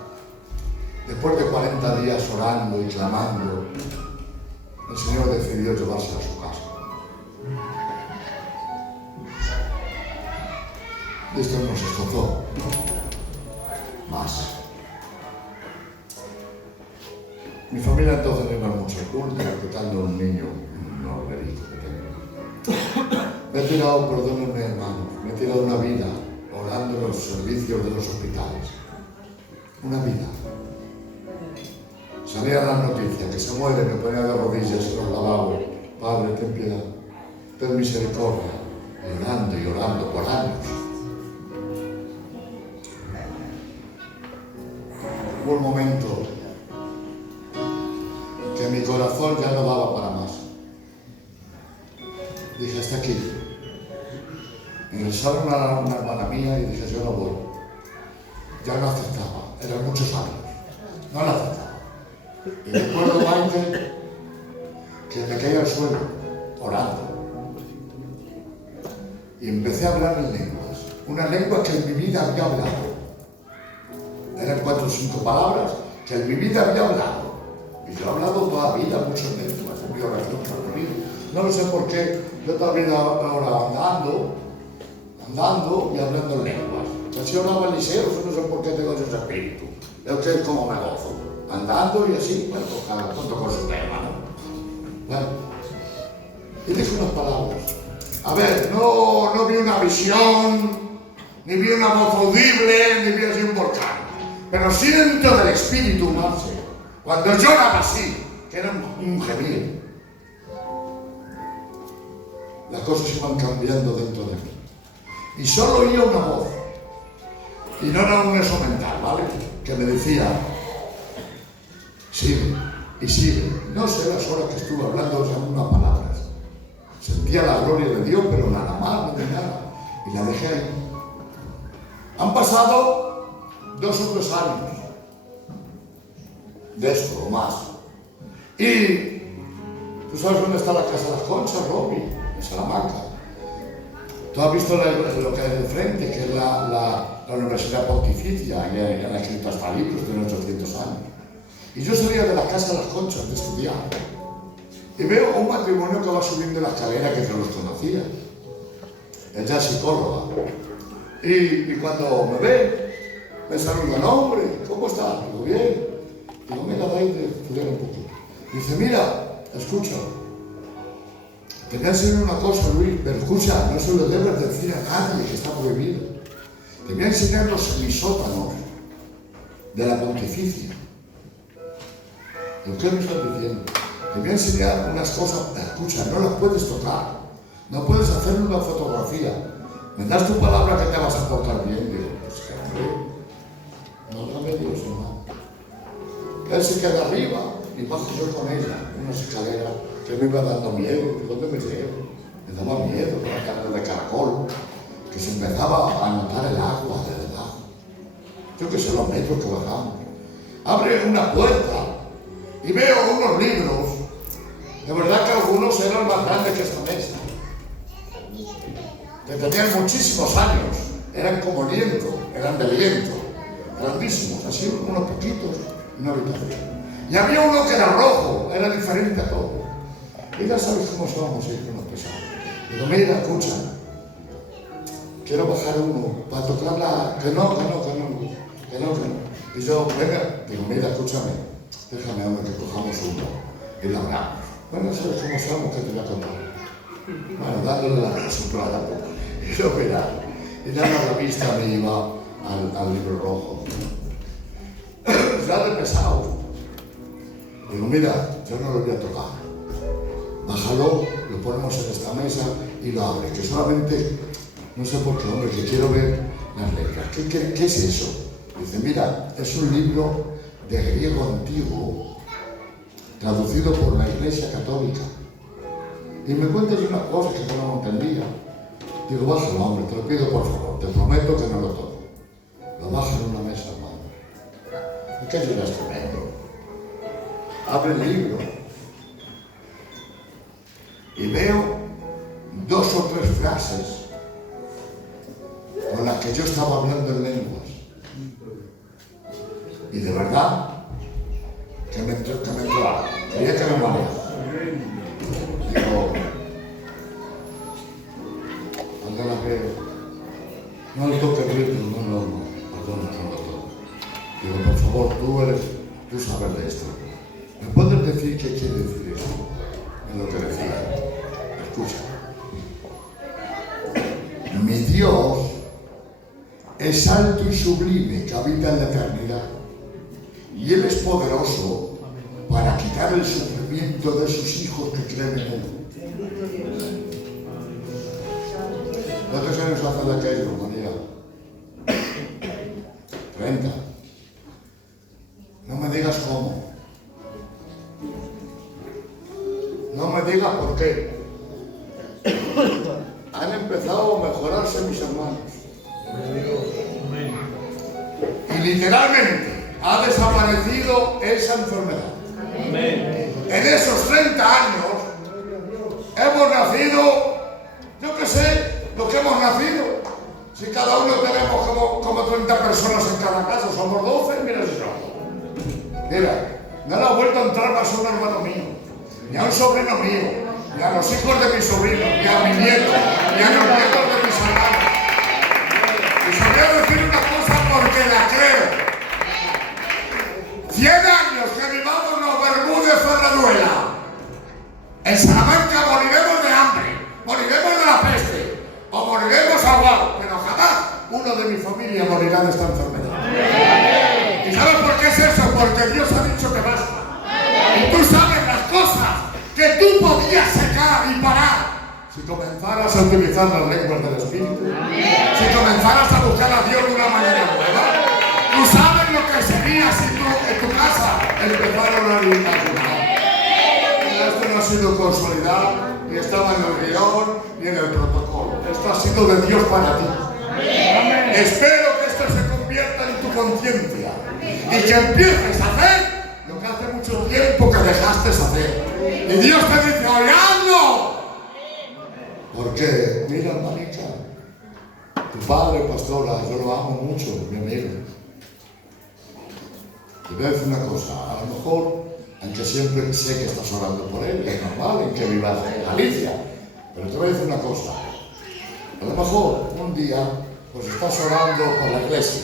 Después de 40 días orando y clamando, el Señor decidió llevársela a su casa. Y esto nos esforzó más. Mi familia entonces no iba mucho al culto, respetando a un niño, un orberito pequeño. Me he tirado, perdónenme hermanos, me he tirado una vida orando en los servicios de los hospitales. Una vida. Salía las noticias, que se muere, me ponía de rodillas en los lavabos. Padre, ten piedad, ten misericordia. Y orando por años. Hubo un momento que mi corazón ya no daba para más. Dije, hasta aquí. Ingresaron a una hermana mía y dije, yo no voy. Ya no aceptaba, eran muchos años. No la aceptaba. Y recuerdo, Maite, que me caí al suelo, orando. Y empecé a hablar en lenguas. Una lengua que en mi vida había hablado. Eran 4 o 5 palabras que en mi vida había hablado. Y yo he hablado toda la vida, muchas veces, en mi oración por mí. No sé por qué, yo también ahora andando y hablando en lenguas. Así oraba Eliseo, yo no sé por qué tengo ese espíritu. Es que es como me gozo. Andando y así, bueno, cada tanto con su tema, ¿no? Bueno. Y dije unas palabras. A ver, no vi una visión, ni vi una voz audible, ni vi así un volcán. Pero sí dentro del espíritu, Marce. Cuando lloraba así, que era un gemir. Las cosas iban cambiando dentro de mí. Y solo oía una voz. Y no era un eso mental, ¿vale? Que me decía, sigue, y sigue. No sé las horas que estuve hablando esas mismas palabras. Sentía la gloria de Dios, pero nada más, no de nada. Y la dejé ahí. Han pasado 2 o 3 años de esto, o más. Y tú sabes dónde está la Casa de las Conchas, Robi, en Salamanca. Tú has visto lo que hay de frente, que es la Universidad Pontificia, y han escrito hasta libros, tiene 800 años. Y yo salía de la Casa de las Conchas de estudiar. Y veo un matrimonio que va subiendo la escalera, que yo los conocía. Ella es psicóloga. Y cuando me ve, me saluda, hombre, ¿cómo estás? Digo, bien. Digo, mira, de ahí de estudiar un poco. Dice, mira, escucha. Te voy a enseñar una cosa, Luis, pero escucha, no se lo debes decir a nadie, que está prohibido. Te voy a enseñar los semisótanos de la Pontificia. ¿Qué me estás diciendo? Te voy a enseñar unas cosas, escucha, no las puedes tocar, no puedes hacer una fotografía. ¿Me das tu palabra que te vas a portar bien? Digo, pues que hombre, no Él se queda arriba y bajo yo con ella, unas escaleras que me iba dando miedo. ¿Dónde me llevo? Me daba miedo, la cara de caracol, que se empezaba a notar el agua de debajo. Yo que sé los metros que bajamos. Abre una puerta y veo unos libros. De verdad que algunos eran más grandes que esta mesa. Que tenían muchísimos años. Eran como lienzo, eran de lienzo. Grandísimos, así unos poquitos, una habitación. Y había uno que era rojo, era diferente a todo. Y ya sabes cómo somos, hijos pesados. Digo, mira, escucha, quiero bajar uno para tocar la... Que no. Y yo, venga, digo, mira, escúchame, déjame, hombre, que cojamos uno y lo abramos. Bueno, sabes cómo somos, que te voy a contar. Bueno, dándole la soplada. Y yo, mira, y dando la vista me iba al libro rojo. Ya de pesado. Digo, mira, yo no lo voy a tocar. Bájalo, lo ponemos en esta mesa y lo abre. Que solamente, no sé por qué, hombre, que quiero ver las letras. ¿Qué es eso? Dice, mira, es un libro de griego antiguo, traducido por la Iglesia Católica. Y me cuentas unas cosas que yo no entendía. Digo, bájalo, hombre, te lo pido por favor, te prometo que no lo toco. Lo baja en una mesa, hermano. ¿Y qué llegas tremendo? Abre el libro y veo 2 o 3 frases con las que yo estaba hablando en lenguas. Y de verdad que me entró, creía que me mareaba. Digo, perdona que no le toque el libro, perdona, no lo toco. Digo, por favor, tú sabes de esto. ¿Me puedes decir qué quiere decir esto? En lo que decía. Escucha. Mi Dios es alto y sublime, que habita en la eternidad. Y Él es poderoso para quitar el sufrimiento de sus hijos que creen en Él. ¿Cuántos años hace de aquello, María? 30. No me digas cómo. No me digas por qué. Han empezado a mejorarse mis hermanos. Y literalmente ha desaparecido esa enfermedad. En esos 30 años hemos nacido, yo qué sé, lo que hemos nacido. Si cada uno tenemos como 30 personas en cada casa, somos 12, mira si somos. Mira, no le ha vuelto a entrar más a un hermano mío, ni a un sobrino mío, ni a los hijos de mi sobrino, ni a mi nieto, ni a los nietos de mis hermanos. Y os voy a decir una cosa porque la creo. 100 años que vivamos los Bermúdez Ferraduela. En Salamanca moriremos de hambre, moriremos de la peste, o moriremos ahogados, pero jamás uno de mi familia morirá de esta enfermedad. ¿Y sabes por qué es eso? Porque Dios ha dicho que basta. Y tú sabes las cosas que tú podías sacar y parar si comenzaras a utilizar las lenguas del Espíritu, si comenzaras a buscar a Dios de una manera nueva. Tú sabes lo que sería si tú en tu casa empezaron a ayunar. Esto no ha sido casualidad, ni estaba en el guión, ni en el protocolo. Esto ha sido de Dios para ti. Espero que esto se convierta en tu conciencia y que empieces a hacer lo que hace mucho tiempo que dejaste hacer. Y Dios te dice, oye, hazlo. Porque, mira, hermanita, tu padre, pastora, yo lo amo mucho, mi amigo. Te voy a decir una cosa, a lo mejor, aunque siempre sé que estás orando por él, es normal en que vivas en Galicia, pero te voy a decir una cosa. A lo mejor un día pues estás orando por la iglesia.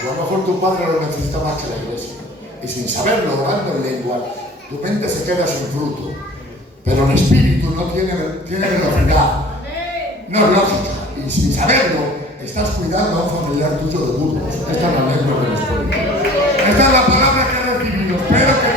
A lo mejor tu padre lo necesita más que la iglesia. Y sin saberlo, orando en lengua, tu mente se queda sin fruto. Pero el espíritu no tiene velocidad. No es lógica. Y sin saberlo, estás cuidando a un familiar tuyo de Burgos. Esta es la lengua del espíritu. Esta es la palabra que he recibido. Espero que